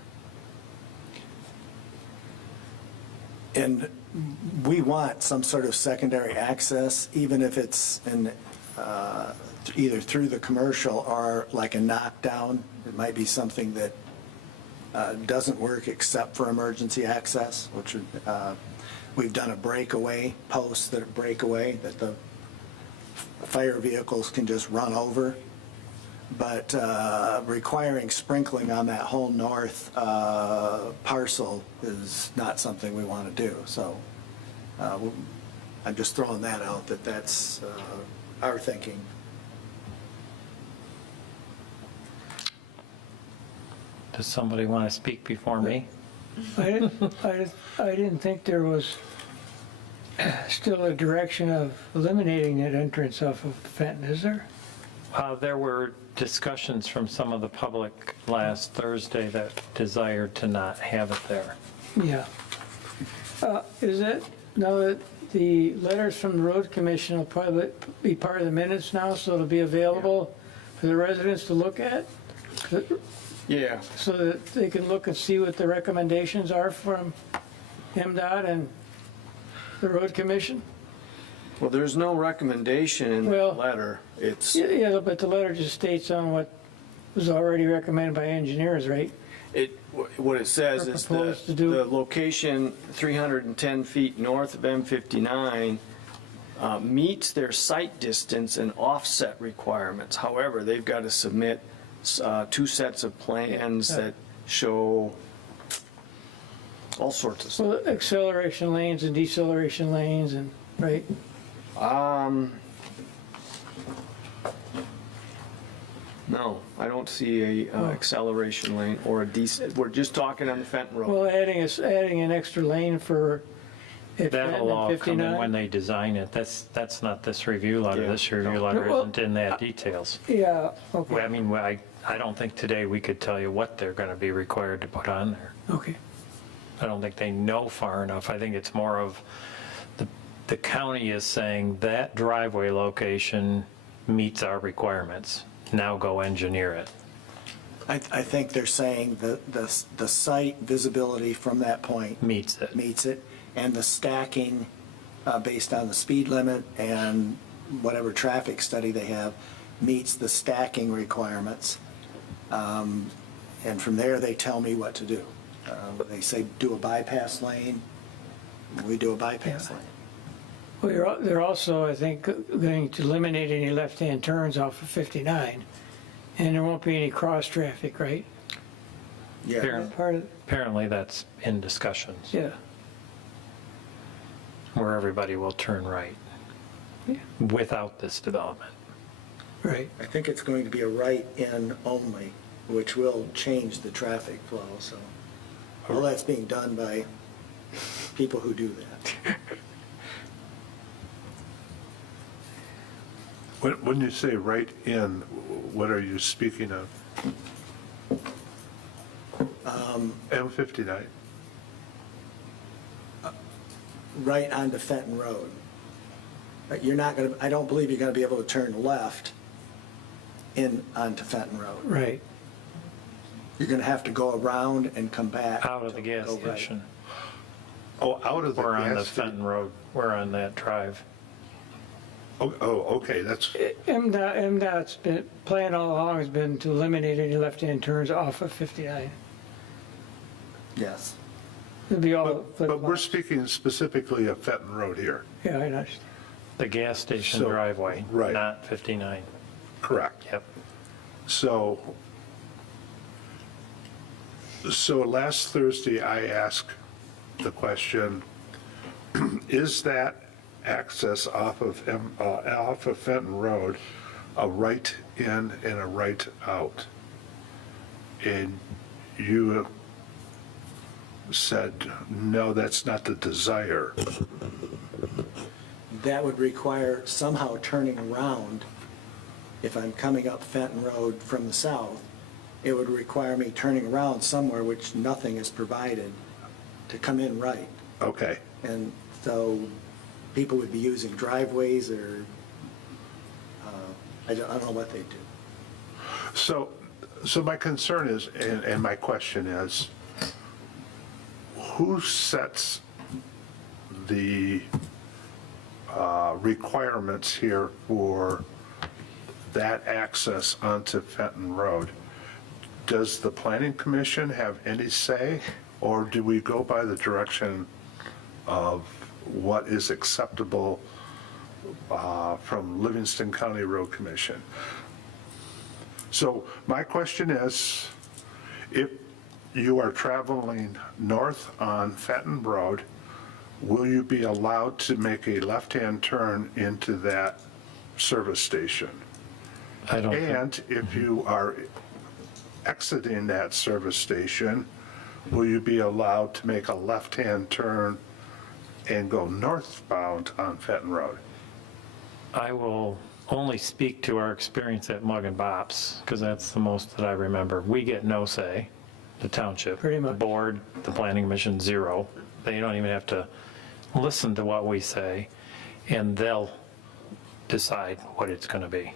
And we want some sort of secondary access, even if it's either through the commercial or like a knockdown. It might be something that doesn't work except for emergency access, which we've done a breakaway post that the fire vehicles can just run over. But requiring sprinkling on that whole north parcel is not something we want to do. So I'm just throwing that out, that's our thinking. Does somebody want to speak before me? I didn't think there was still a direction of eliminating that entrance off of Fenton, is there? There were discussions from some of the public last Thursday that desired to not have it there. Yeah. Is it, now that the letters from the road commission will probably be part of the minutes now, so it'll be available for the residents to look at? Yeah. So that they can look and see what the recommendations are from MDOT and the road commission? Well, there's no recommendation in the Well, letter. It's, Yeah, but the letter just states on what was already recommended by engineers, right? what it says Or is proposed to do. the location 310 feet north of M59 meets their site distance and offset requirements. However, they've got to submit 2 sets of plans that show all sorts of stuff. Well, acceleration lanes and deceleration lanes and, right? No, I don't see a acceleration lane or we're just talking on the Fenton Road. Well, adding an extra lane for at Fenton That'll all and come in 59. when they design it. That's not this review letter. Yeah. This review letter Well, isn't in that details. Yeah, Well, okay, I mean, I don't think today we could tell you what they're going to be required to put on there. okay. I don't think they know far enough. I think it's more of the county is saying that driveway location meets our requirements. Now go engineer it. I think they're saying the site visibility from that point Meets it. meets it, and the stacking based on the speed limit and whatever traffic study they have meets the stacking requirements. And from there, they tell me what to do. They say, do a bypass lane, we do a bypass lane. Well, they're also, I think, going to eliminate any left-hand turns off of 59, and there won't be any cross-traffic, right? Yeah, Fair. Part of, Apparently that's in discussions, yeah, where everybody will turn right Yeah. without this development. right. I think it's going to be a right-in only, which will change the traffic flow, so. All that's being done by people who do that. When you say right in, what are you speaking of? M59? Right onto Fenton Road. But you're not going to, I don't believe you're going to be able to turn left in onto Fenton Road. Right. You're going to have to go around and come back. Out of the to gas go right. station. Oh, out of the We're on the gas station? Fenton Road. We're on that drive. Oh, okay, that's, MDOT's plan all along has been to eliminate any left-hand turns off of 59. Yes. It'd be all but we're flip-flops. speaking specifically of Fenton Road here. Yeah, I know. The gas station So, driveway, right. not 59. Correct. Yep. So last Thursday, I asked the question, is that access off of Fenton Road a right in and a right out? And you said, no, that's not the desire. That would require somehow turning around. If I'm coming up Fenton Road from the south, it would require me turning around somewhere which nothing is provided to come in right. Okay, And so people would be using driveways or, I don't know what they do. so my concern is, and my question is, who sets the requirements here for that access onto Fenton Road? Does the Planning Commission have any say, or do we go by the direction of what is acceptable from Livingston County Road Commission? So my question is, if you are traveling north on Fenton Road, will you be allowed to make a left-hand turn into that service station? I don't think, And if you are exiting that service station, will you be allowed to make a left-hand turn and go northbound on Fenton Road? I will only speak to our experience at Mug and Bops, because that's the most that I remember. We get no say, the township. Pretty much. The board, the planning commission, zero. They don't even have to listen to what we say, and they'll decide what it's going to be.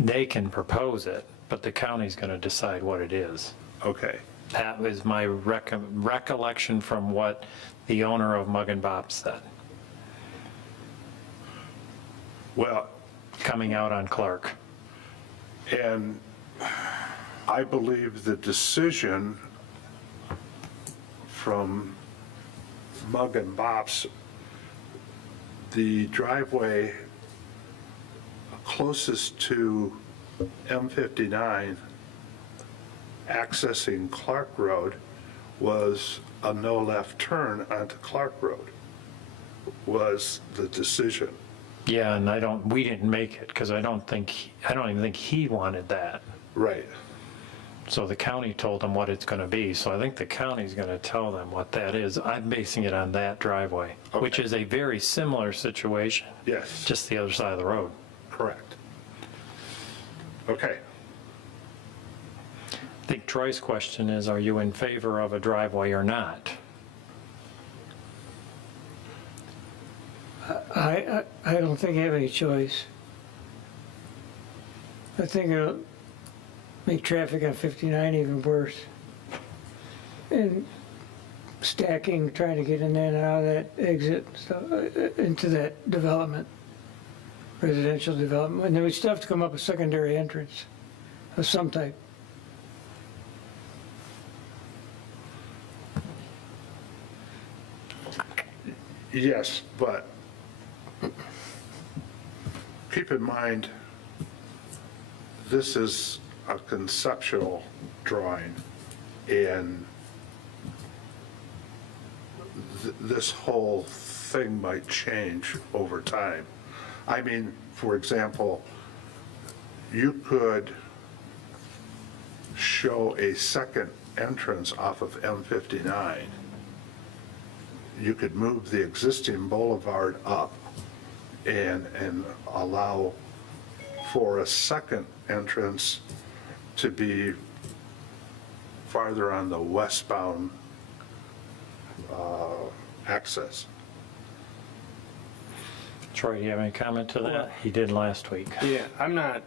They can propose it, but the county's going to decide what it is. Okay, That was my recollection from what the owner of Mug and Bob said, well, coming out on Clark. and I believe the decision from Mug and Bop's, the driveway closest to M59 accessing Clark Road was a no left turn onto Clark Road, was the decision. Yeah, and we didn't make it, because I don't even think he wanted that. Right. So the county told them what it's going to be, so I think the county's going to tell them what that is. I'm basing it on that driveway, which Okay. is a very similar situation, Yes. just the other side of the road. Correct. Okay. I think Troy's question is, are you in favor of a driveway or not? I don't think I have any choice. I think it'll make traffic on 59 even worse. And stacking, trying to get in and out of that exit, stuff, into that development, residential development. And then we still have to come up with secondary entrance of some type. Yes, but keep in mind, this is a conceptual drawing, and this whole thing might change over time. I mean, for example, you could show a second entrance off of M59. You could move the existing boulevard up and allow for a second entrance to be farther on the westbound access. Troy, do you have any comment to that? He did last week. Yeah, I'm not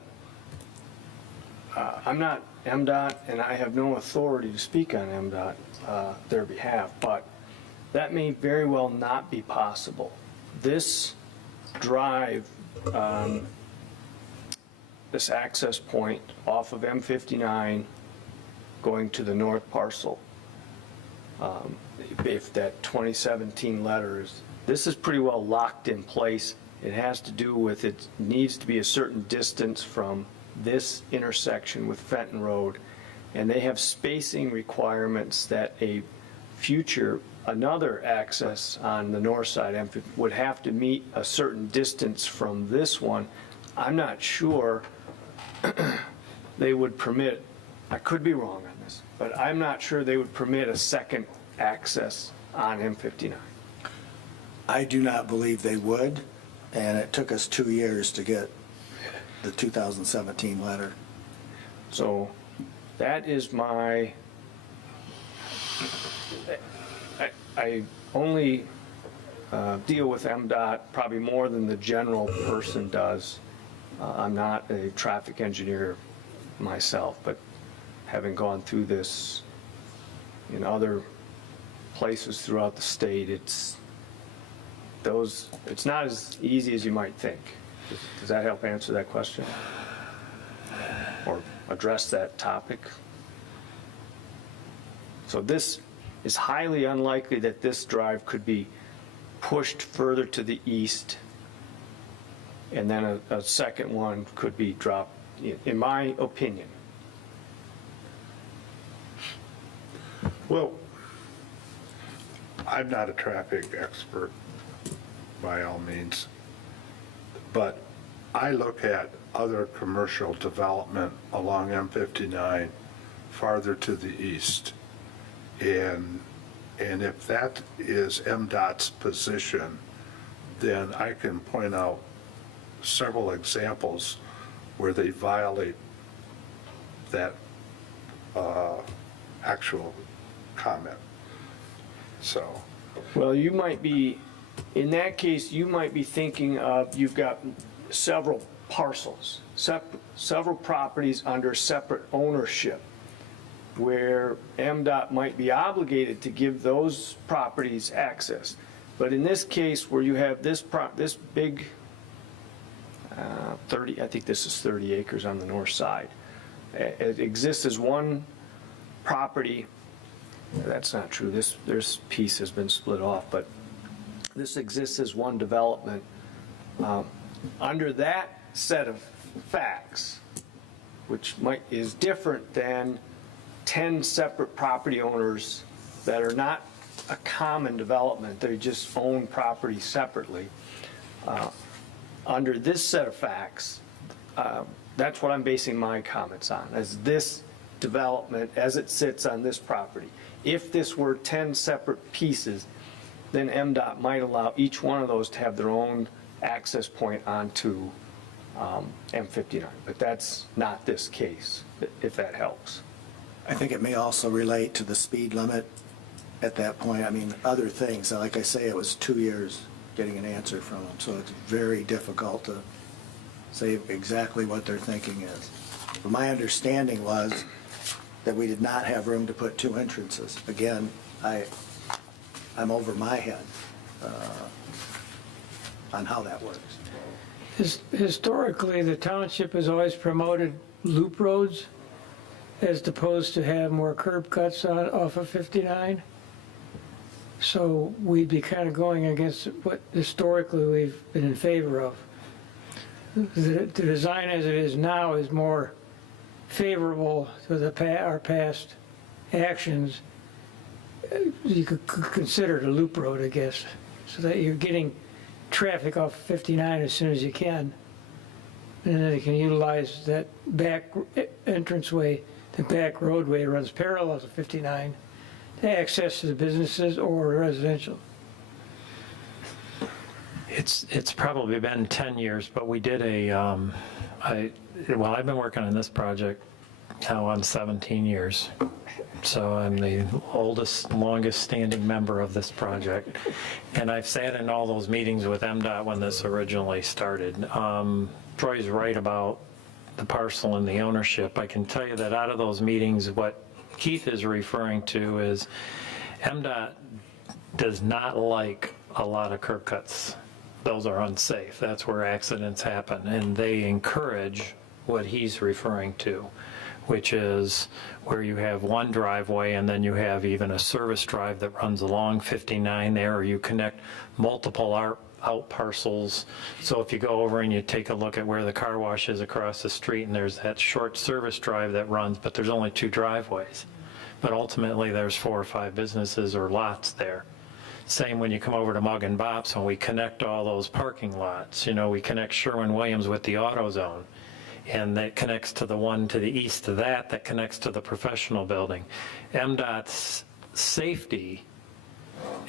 MDOT, and I have no authority to speak on MDOT, their behalf, but that may very well not be possible. This drive, this access point off of M59 going to the north parcel, if that 2017 letter is, this is pretty well locked in place. It has to do with, it needs to be a certain distance from this intersection with Fenton Road, and they have spacing requirements that a future, another access on the north side would have to meet a certain distance from this one. I'm not sure they would permit, I could be wrong on this, but I'm not sure they would permit a second access on M59. I do not believe they would, and it took us 2 years to get the 2017 letter. So that is my, I only deal with MDOT probably more than the general person does. I'm not a traffic engineer myself, but having gone through this in other places throughout the state, it's not as easy as you might think. Does that help answer that question? Or address that topic? So this is highly unlikely that this drive could be pushed further to the east, and then a second one could be dropped, in my opinion. Well, I'm not a traffic expert by all means, but I look at other commercial development along M59 farther to the east. And if that is MDOT's position, then I can point out several examples where they violate that actual comment. So. Well, you might be, in that case, you might be thinking of, you've got several parcels, several properties under separate ownership, where MDOT might be obligated to give those properties access. But in this case, where you have this big 30, I think this is 30 acres on the north side, it exists as one property. That's not true. This piece has been split off, but this exists as one development. Under that set of facts, which is different than 10 separate property owners that are not a common development, they just own property separately. Under this set of facts, that's what I'm basing my comments on, as this development as it sits on this property. If this were 10 separate pieces, then MDOT might allow each one of those to have their own access point onto M59. But that's not this case, if that helps. I think it may also relate to the speed limit at that point. I mean, other things. Like I say, it was 2 years getting an answer from them, so it's very difficult to say exactly what their thinking is. But my understanding was that we did not have room to put 2 entrances. Again, I'm over my head on how that works. Historically, the township has always promoted loop roads as opposed to have more curb cuts off of 59. So we'd be kind of going against what historically we've been in favor of. The design as it is now is more favorable to our past actions. You could consider it a loop road, I guess, so that you're getting traffic off 59 as soon as you can. And then they can utilize that back entranceway, the back roadway runs parallel to 59 to access to the businesses or residential. It's probably been 10 years, but we did I've been working on this project now on 17 years. So I'm the oldest, longest standing member of this project. And I've sat in all those meetings with MDOT when this originally started. Troy's right about the parcel and the ownership. I can tell you that out of those meetings, what Keith is referring to is MDOT does not like a lot of curb cuts. Those are unsafe. That's where accidents happen. And they encourage what he's referring to, which is where you have one driveway and then you have even a service drive that runs along 59 there, or you connect multiple out parcels. So if you go over and you take a look at where the car wash is across the street, and there's that short service drive that runs, but there's only 2 driveways. But ultimately, there's 4 or 5 businesses or lots there. Same when you come over to Mug and Bops, when we connect all those parking lots. You know, we connect Sherwin-Williams with the AutoZone, and that connects to the one to the east of that connects to the professional building. MDOT's safety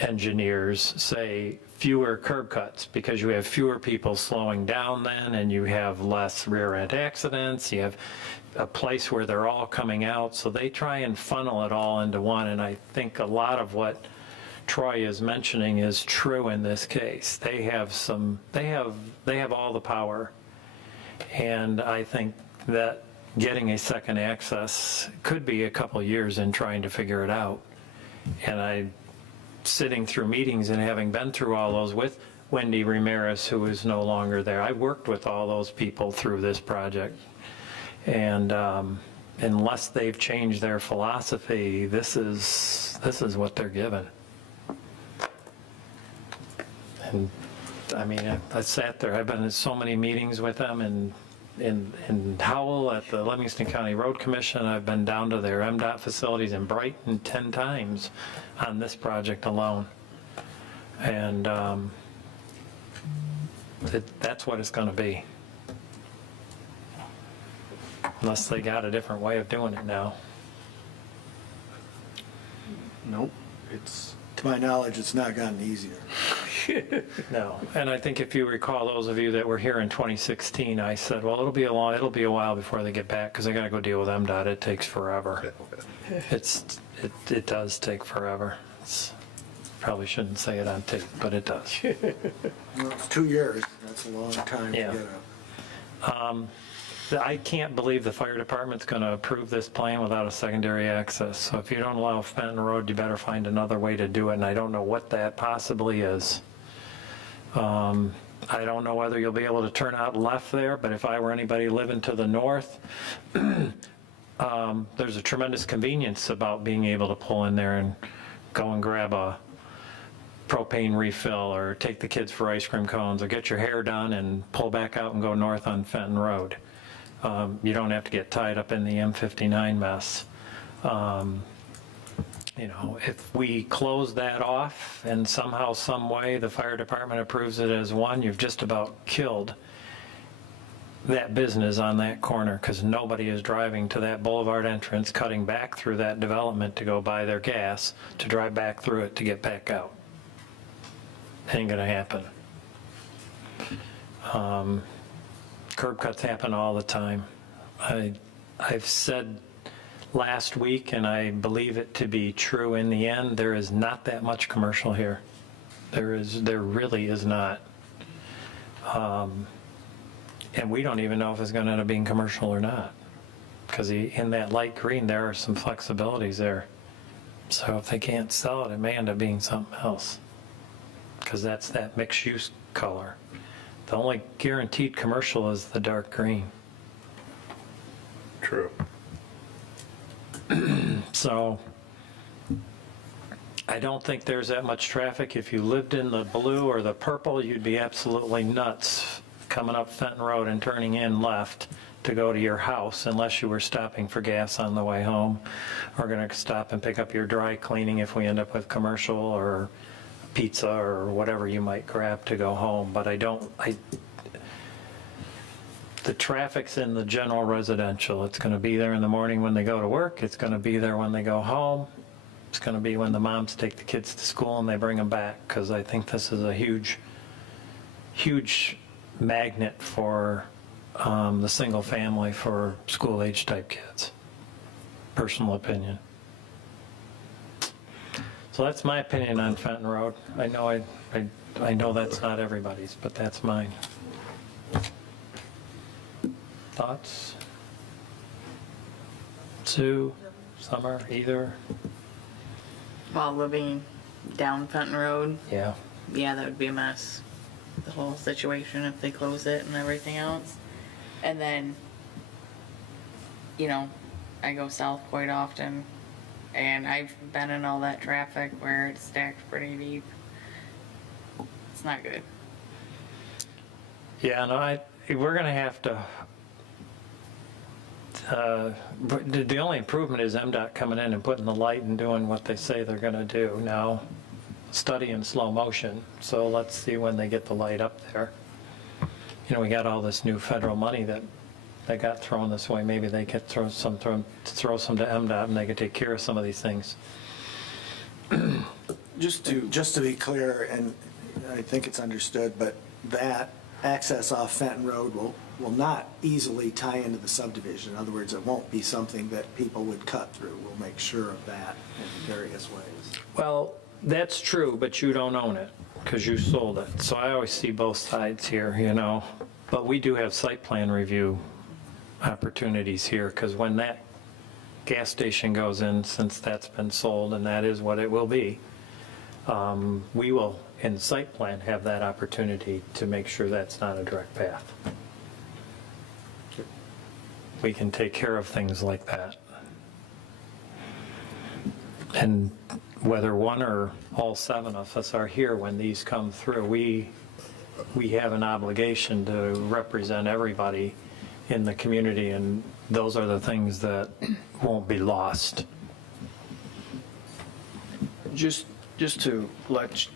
engineers say fewer curb cuts because you have fewer people slowing down then, and you have less rear-end accidents. You have a place where they're all coming out, so they try and funnel it all into one. And I think a lot of what Troy is mentioning is true in this case. They have all the power, and I think that getting a second access could be a couple years in trying to figure it out. And sitting through meetings and having been through all those with Wendy Ramirez, who is no longer there. I worked with all those people through this project. And unless they've changed their philosophy, this is what they're given. And I mean, I sat there, I've been in so many meetings with them, and in Howell at the Livingston County Road Commission. I've been down to their MDOT facilities in Brighton 10 times on this project alone. And that's what it's going to be. Unless they got a different way of doing it now. Nope, it's, To my knowledge, it's not gotten easier. No, and I think if you recall, those of you that were here in 2016, I said, well, it'll be a while before they get back, because they got to go deal with MDOT. It takes forever. It does take forever. Probably shouldn't say it on tape, but it does. Well, it's 2 years. That's a long time to Yeah. get a. I can't believe the fire department's going to approve this plan without a secondary access. So if you don't allow Fenton Road, you better find another way to do it, and I don't know what that possibly is. I don't know whether you'll be able to turn out left there, but if I were anybody living to the north, there's a tremendous convenience about being able to pull in there and go and grab a propane refill, or take the kids for ice cream cones, or get your hair done and pull back out and go north on Fenton Road. You don't have to get tied up in the M59 mess. You know, if we close that off and somehow, some way, the fire department approves it as one, you've just about killed that business on that corner, because nobody is driving to that boulevard entrance, cutting back through that development to go buy their gas, to drive back through it to get back out. Ain't gonna happen. Curb cuts happen all the time. I've said last week, and I believe it to be true in the end, there is not that much commercial here. There really is not. And we don't even know if it's going to end up being commercial or not, because in that light green there are some flexibilities there. So if they can't sell it, it may end up being something else, because that's that mixed use color. The only guaranteed commercial is the dark green. True. So I don't think there's that much traffic. If you lived in the blue or the purple, you'd be absolutely nuts coming up Fenton Road and turning in left to go to your house, unless you were stopping for gas on the way home, or going to stop and pick up your dry cleaning if we end up with commercial, or pizza or whatever you might grab to go home. But the traffic's in the general residential. It's going to be there in the morning when they go to work. It's going to be there when they go home. It's going to be when the moms take the kids to school and they bring them back, because I think this is a huge huge magnet for the single family for school-age type kids. Personal opinion. So that's my opinion on Fenton Road. I know that's not everybody's, but that's mine. Thoughts? Sue, Summer, either? While living down Fenton Road, Yeah. yeah, that would be a mess. The whole situation if they close it and everything else. And then, you know, I go south quite often, and I've been in all that traffic where it's stacked pretty deep. It's not good. Yeah, no, we're gonna have to, the only improvement is MDOT coming in and putting the light and doing what they say they're gonna do. Now, study in slow motion, so let's see when they get the light up there. You know, we got all this new federal money that got thrown this way. Maybe they could throw some to MDOT and they could take care of some of these things. Just to be clear, and I think it's understood, but that access off Fenton Road will not easily tie into the subdivision. In other words, it won't be something that people would cut through. We'll make sure of that in various ways. Well, that's true, but you don't own it because you sold it. So I always see both sides here, you know. But we do have site plan review opportunities here because when that gas station goes in, since that's been sold and that is what it will be, we will, in site plan, have that opportunity to make sure that's not a direct path. We can take care of things like that. And whether one or all 7 of us are here when these come through, we have an obligation to represent everybody in the community, and those are the things that won't be lost. Just to let,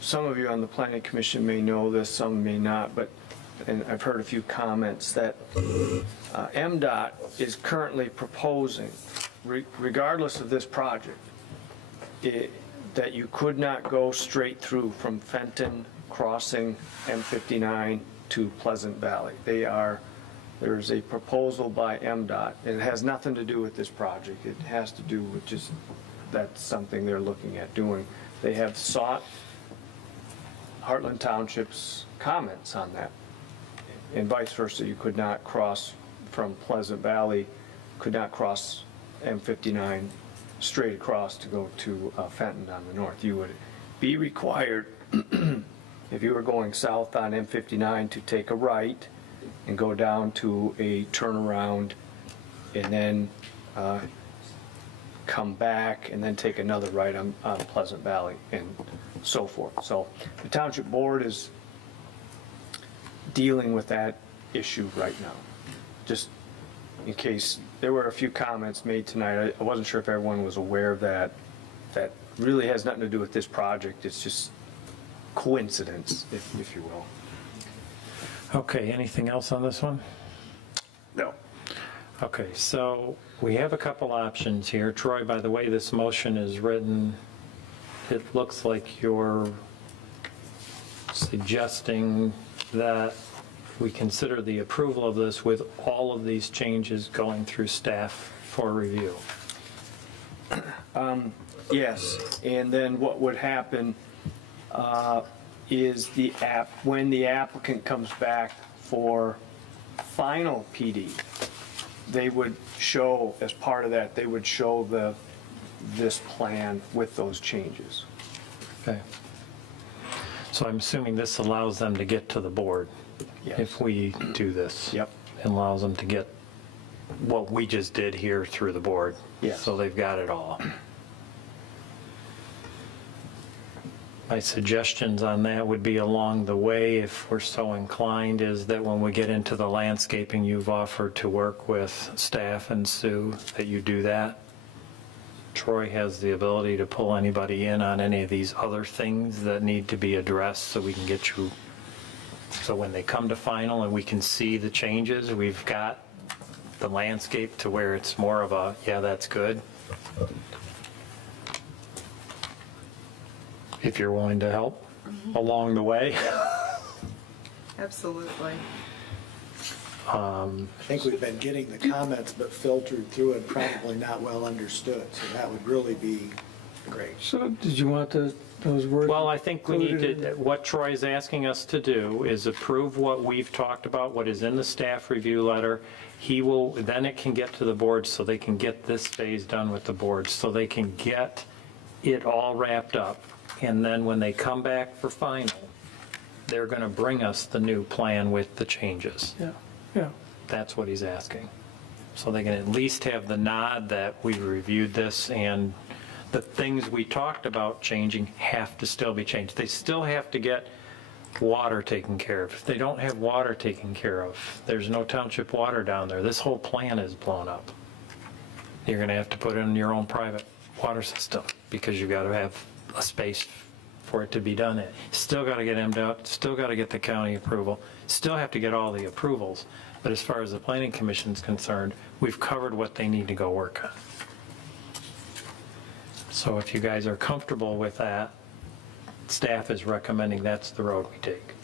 some of you on the planning commission may know this, some may not, but, and I've heard a few comments that MDOT is currently proposing, regardless of this project, that you could not go straight through from Fenton crossing M59 to Pleasant Valley. There's a proposal by MDOT, and it has nothing to do with this project. It has to do with just, that's something they're looking at doing. They have sought Heartland Township's comments on that, and vice versa. You could not cross from Pleasant Valley, could not cross M59 straight across to go to Fenton on the north. You would be required, if you were going south on M59, to take a right and go down to a turnaround and then come back and then take another right on Pleasant Valley and so forth. So the Township Board is dealing with that issue right now. Just in case, there were a few comments made tonight. I wasn't sure if everyone was aware of that. That really has nothing to do with this project. It's just coincidence, if you will. Okay, anything else on this one? No. Okay, so we have a couple options here. Troy, by the way this motion is written, it looks like you're suggesting that we consider the approval of this with all of these changes going through staff for review. Yes, and then what would happen is when the applicant comes back for final PD, they would show, as part of that, they would show this plan with those changes. Okay. So I'm assuming this allows them to get to the board Yes. if we do this. Yep. It allows them to get what we just did here through the board. Yes. So they've got it all. My suggestions on that would be along the way, if we're so inclined, is that when we get into the landscaping, you've offered to work with staff and Sue, that you do that. Troy has the ability to pull anybody in on any of these other things that need to be addressed so we can get you, so when they come to final and we can see the changes, we've got the landscape to where it's more of a, yeah, that's good. if you're willing to help along the way. Absolutely. I think we've been getting the comments, but filtered through and probably not well understood, so that would really be great. So did you want those words? Well, I think we need included to, what Troy's asking us to do is approve what we've talked about, what is in the staff review letter. He will, then it can get to the board so they can get this phase done with the board, so they can get it all wrapped up. And then when they come back for final, they're going to bring us the new plan with the changes. Yeah, yeah. That's what he's asking. So they can at least have the nod that we reviewed this and the things we talked about changing have to still be changed. They still have to get water taken care of. If they don't have water taken care of, there's no township water down there. This whole plan is blown up. You're going to have to put in your own private water system because you got to have a space for it to be done in. Still got to get MDOT, still got to get the county approval, still have to get all the approvals. But as far as the planning commission is concerned, we've covered what they need to go work on. So if you guys are comfortable with that, staff is recommending that's the road we take.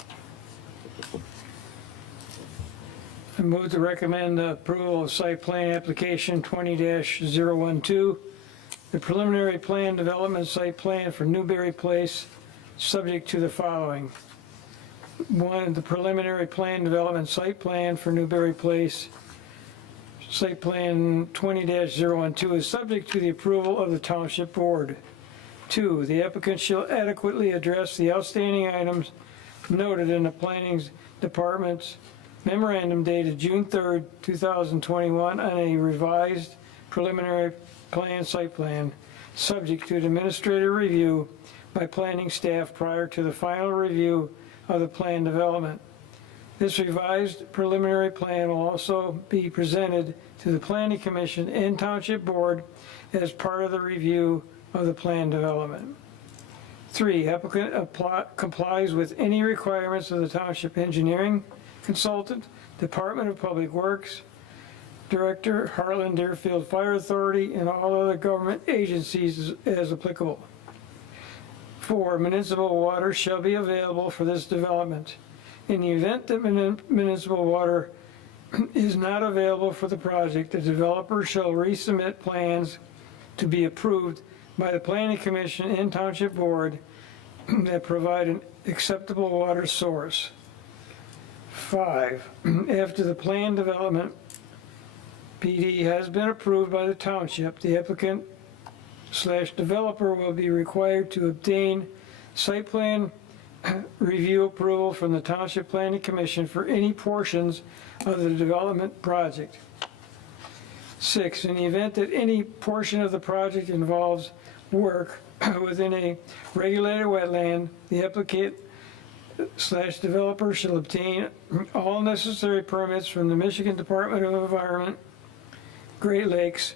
I move to recommend the approval of site plan application 20-012, the preliminary plan development site plan for Newberry Place, subject to the following. One, the preliminary plan development site plan for Newberry Place, site plan 20-012 is subject to the approval of the township board. 2, the applicant shall adequately address the outstanding items noted in the planning department's memorandum dated June 3rd, 2021 on a revised preliminary plan site plan, subject to administrative review by planning staff prior to the final review of the plan development. This revised preliminary plan will also be presented to the Planning Commission and Township Board as part of the review of the plan development. 3, applicant complies with any requirements of the Township Engineering Consultant, Department of Public Works, Director, Heartland Deerfield Fire Authority, and all other government agencies as applicable. 4, municipal water shall be available for this development. In the event that municipal water is not available for the project, the developer shall resubmit plans to be approved by the Planning Commission and Township Board that provide an acceptable water source. 5, after the plan development PD has been approved by the township, the applicant/developer will be required to obtain site plan review approval from the Township Planning Commission for any portions of the development project. 6, in the event that any portion of the project involves work within a regulated wetland, the applicant/developer shall obtain all necessary permits from the Michigan Department of Environment, Great Lakes,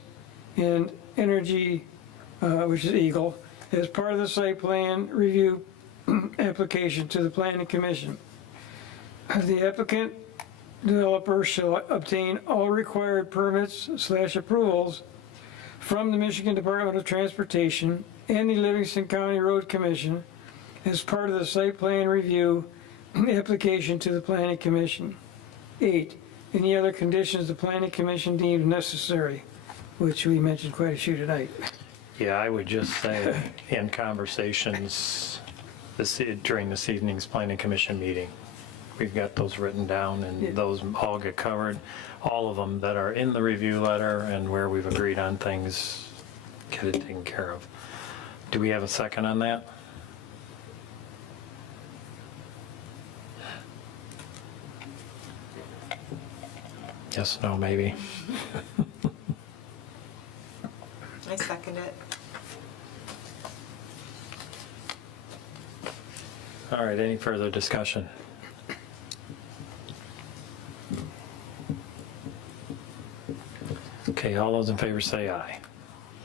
and Energy, which is EGLE, as part of the site plan review application to the Planning Commission. The applicant developer shall obtain all required permits/approvals from the Michigan Department of Transportation and the Livingston County Road Commission as part of the site plan review application to the Planning Commission. 8, any other conditions the Planning Commission deems necessary, which we mentioned quite a few tonight. Yeah, I would just say in conversations during this evening's planning commission meeting, we've got those written down and those all get covered. All of them that are in the review letter and where we've agreed on things, get it taken care of. Do we have a second on that? Yes, no, maybe. I second it. All right, any further discussion? Okay, all those in favor say aye.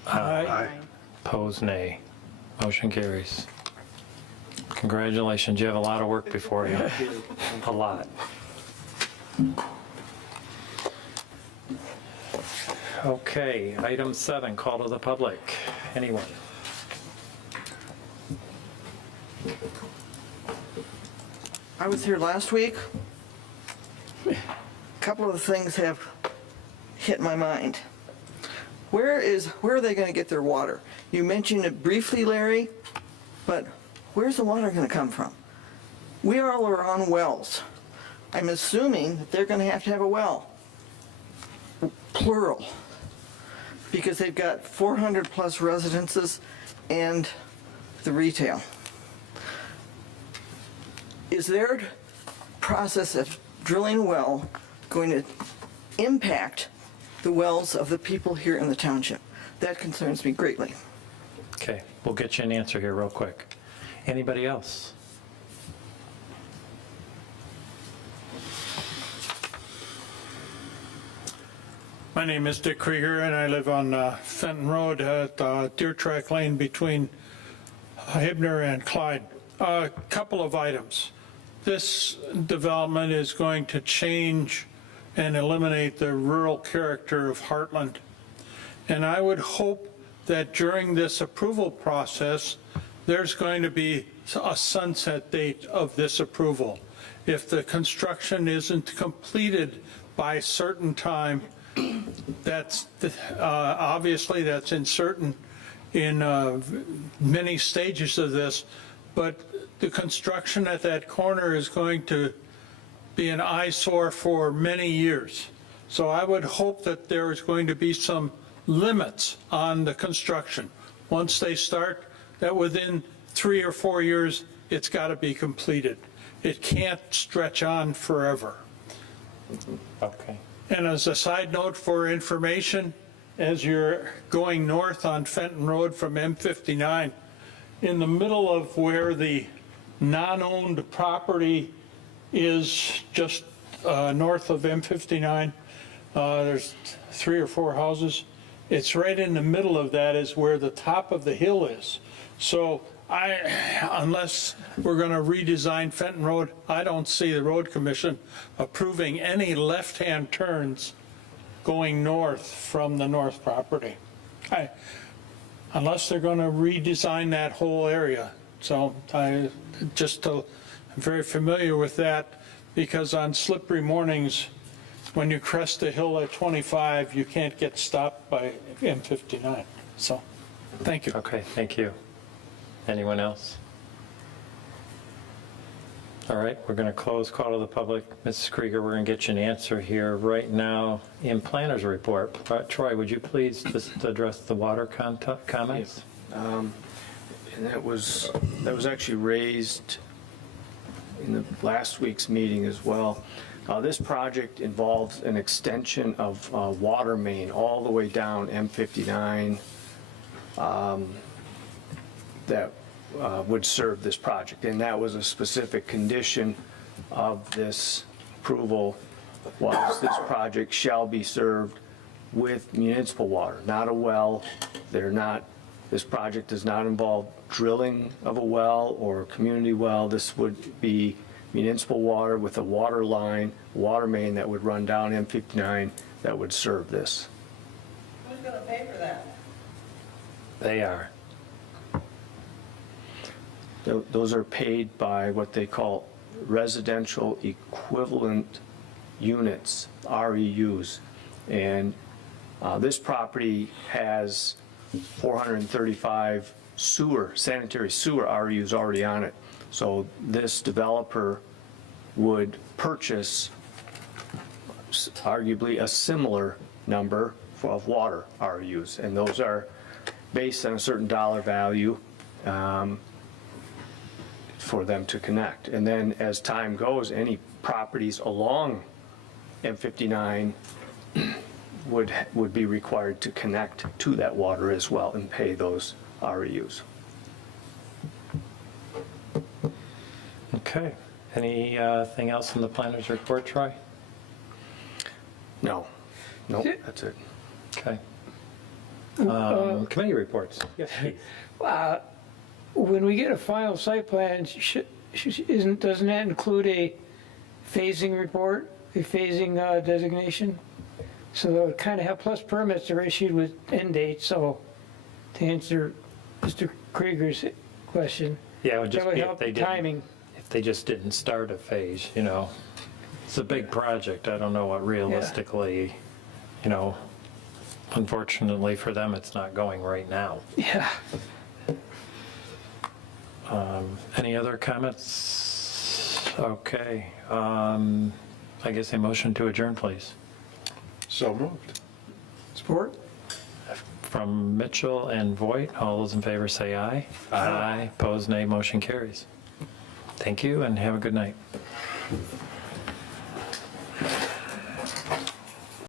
Aye. Opposed, nay. Motion carries. Congratulations, you have a lot of work before you. A lot. Okay, item 7, call to the public. Anyone? I was here last week. A couple of things have hit my mind. Where are they going to get their water? You mentioned it briefly, Larry, but where's the water going to come from? We all are on wells. I'm assuming that they're going to have a well, plural, because they've got 400 plus residences and the retail. Is their process of drilling a well going to impact the wells of the people here in the township? That concerns me greatly. Okay, we'll get you an answer here real quick. Anybody else? My name is Dick Krieger, and I live on Fenton Road at Deer Track Lane between Hibner and Clyde. A couple of items. This development is going to change and eliminate the rural character of Heartland. And I would hope that during this approval process, there's going to be a sunset date of this approval. If the construction isn't completed by a certain time, that's obviously that's in many stages of this, but the construction at that corner is going to be an eyesore for many years. So I would hope that there is going to be some limits on the construction. Once they start, that within 3 or 4 years, it's got to be completed. It can't stretch on forever. Okay. And as a side note for information, as you're going north on Fenton Road from M59, in the middle of where the non-owned property is, just north of M59, there's 3 or 4 houses. It's right in the middle of that is where the top of the hill is. So unless we're going to redesign Fenton Road, I don't see the road commission approving any left-hand turns going north from the north property. Unless they're going to redesign that whole area. So I'm very familiar with that, because on slippery mornings, when you crest the hill at 25, you can't get stopped by M59. So, thank you. Okay, thank you. Anyone else? All right, we're going to close call to the public. Mrs. Krieger, we're going to get you an answer here right now in planner's report. Troy, would you please just address the water comments? And that was actually raised in the last week's meeting as well. This project involves an extension of water main all the way down M59 that would serve this project. And that was a specific condition of this approval, was this project shall be served with municipal water, not a well. This project does not involve drilling of a well or a community well. This would be municipal water with a water line, water main that would run down M59 that would serve this. Who's going to pay for that? They are. Those are paid by what they call residential equivalent units, REUs. And this property has 435 sanitary sewer REUs already on it. So this developer would purchase arguably a similar number of water REUs. And those are based on a certain dollar value for them to connect. And then as time goes, any properties along M59 would be required to connect to that water as well and pay those REUs. Okay. Anything else in the planner's report, Troy? No, that's it. Okay. Committee reports. Yes, Keith. When we get a final site plan, doesn't that include a phasing report, a phasing designation? So they'll kind of have, plus permits are issued with end dates. So to answer Mr. Krieger's question, Yeah, it would just That would be if help they the didn't, timing. if they just didn't start a phase, you know. It's a big project. I don't know what realistically, you know, unfortunately for them, it's not going right now. Yeah. Any other comments? Okay. I guess a motion to adjourn, please. So moved. Support? From Mitchell and Voigt, all those in favor say aye. Aye. Opposed, nay. Motion carries. Thank you and have a good night.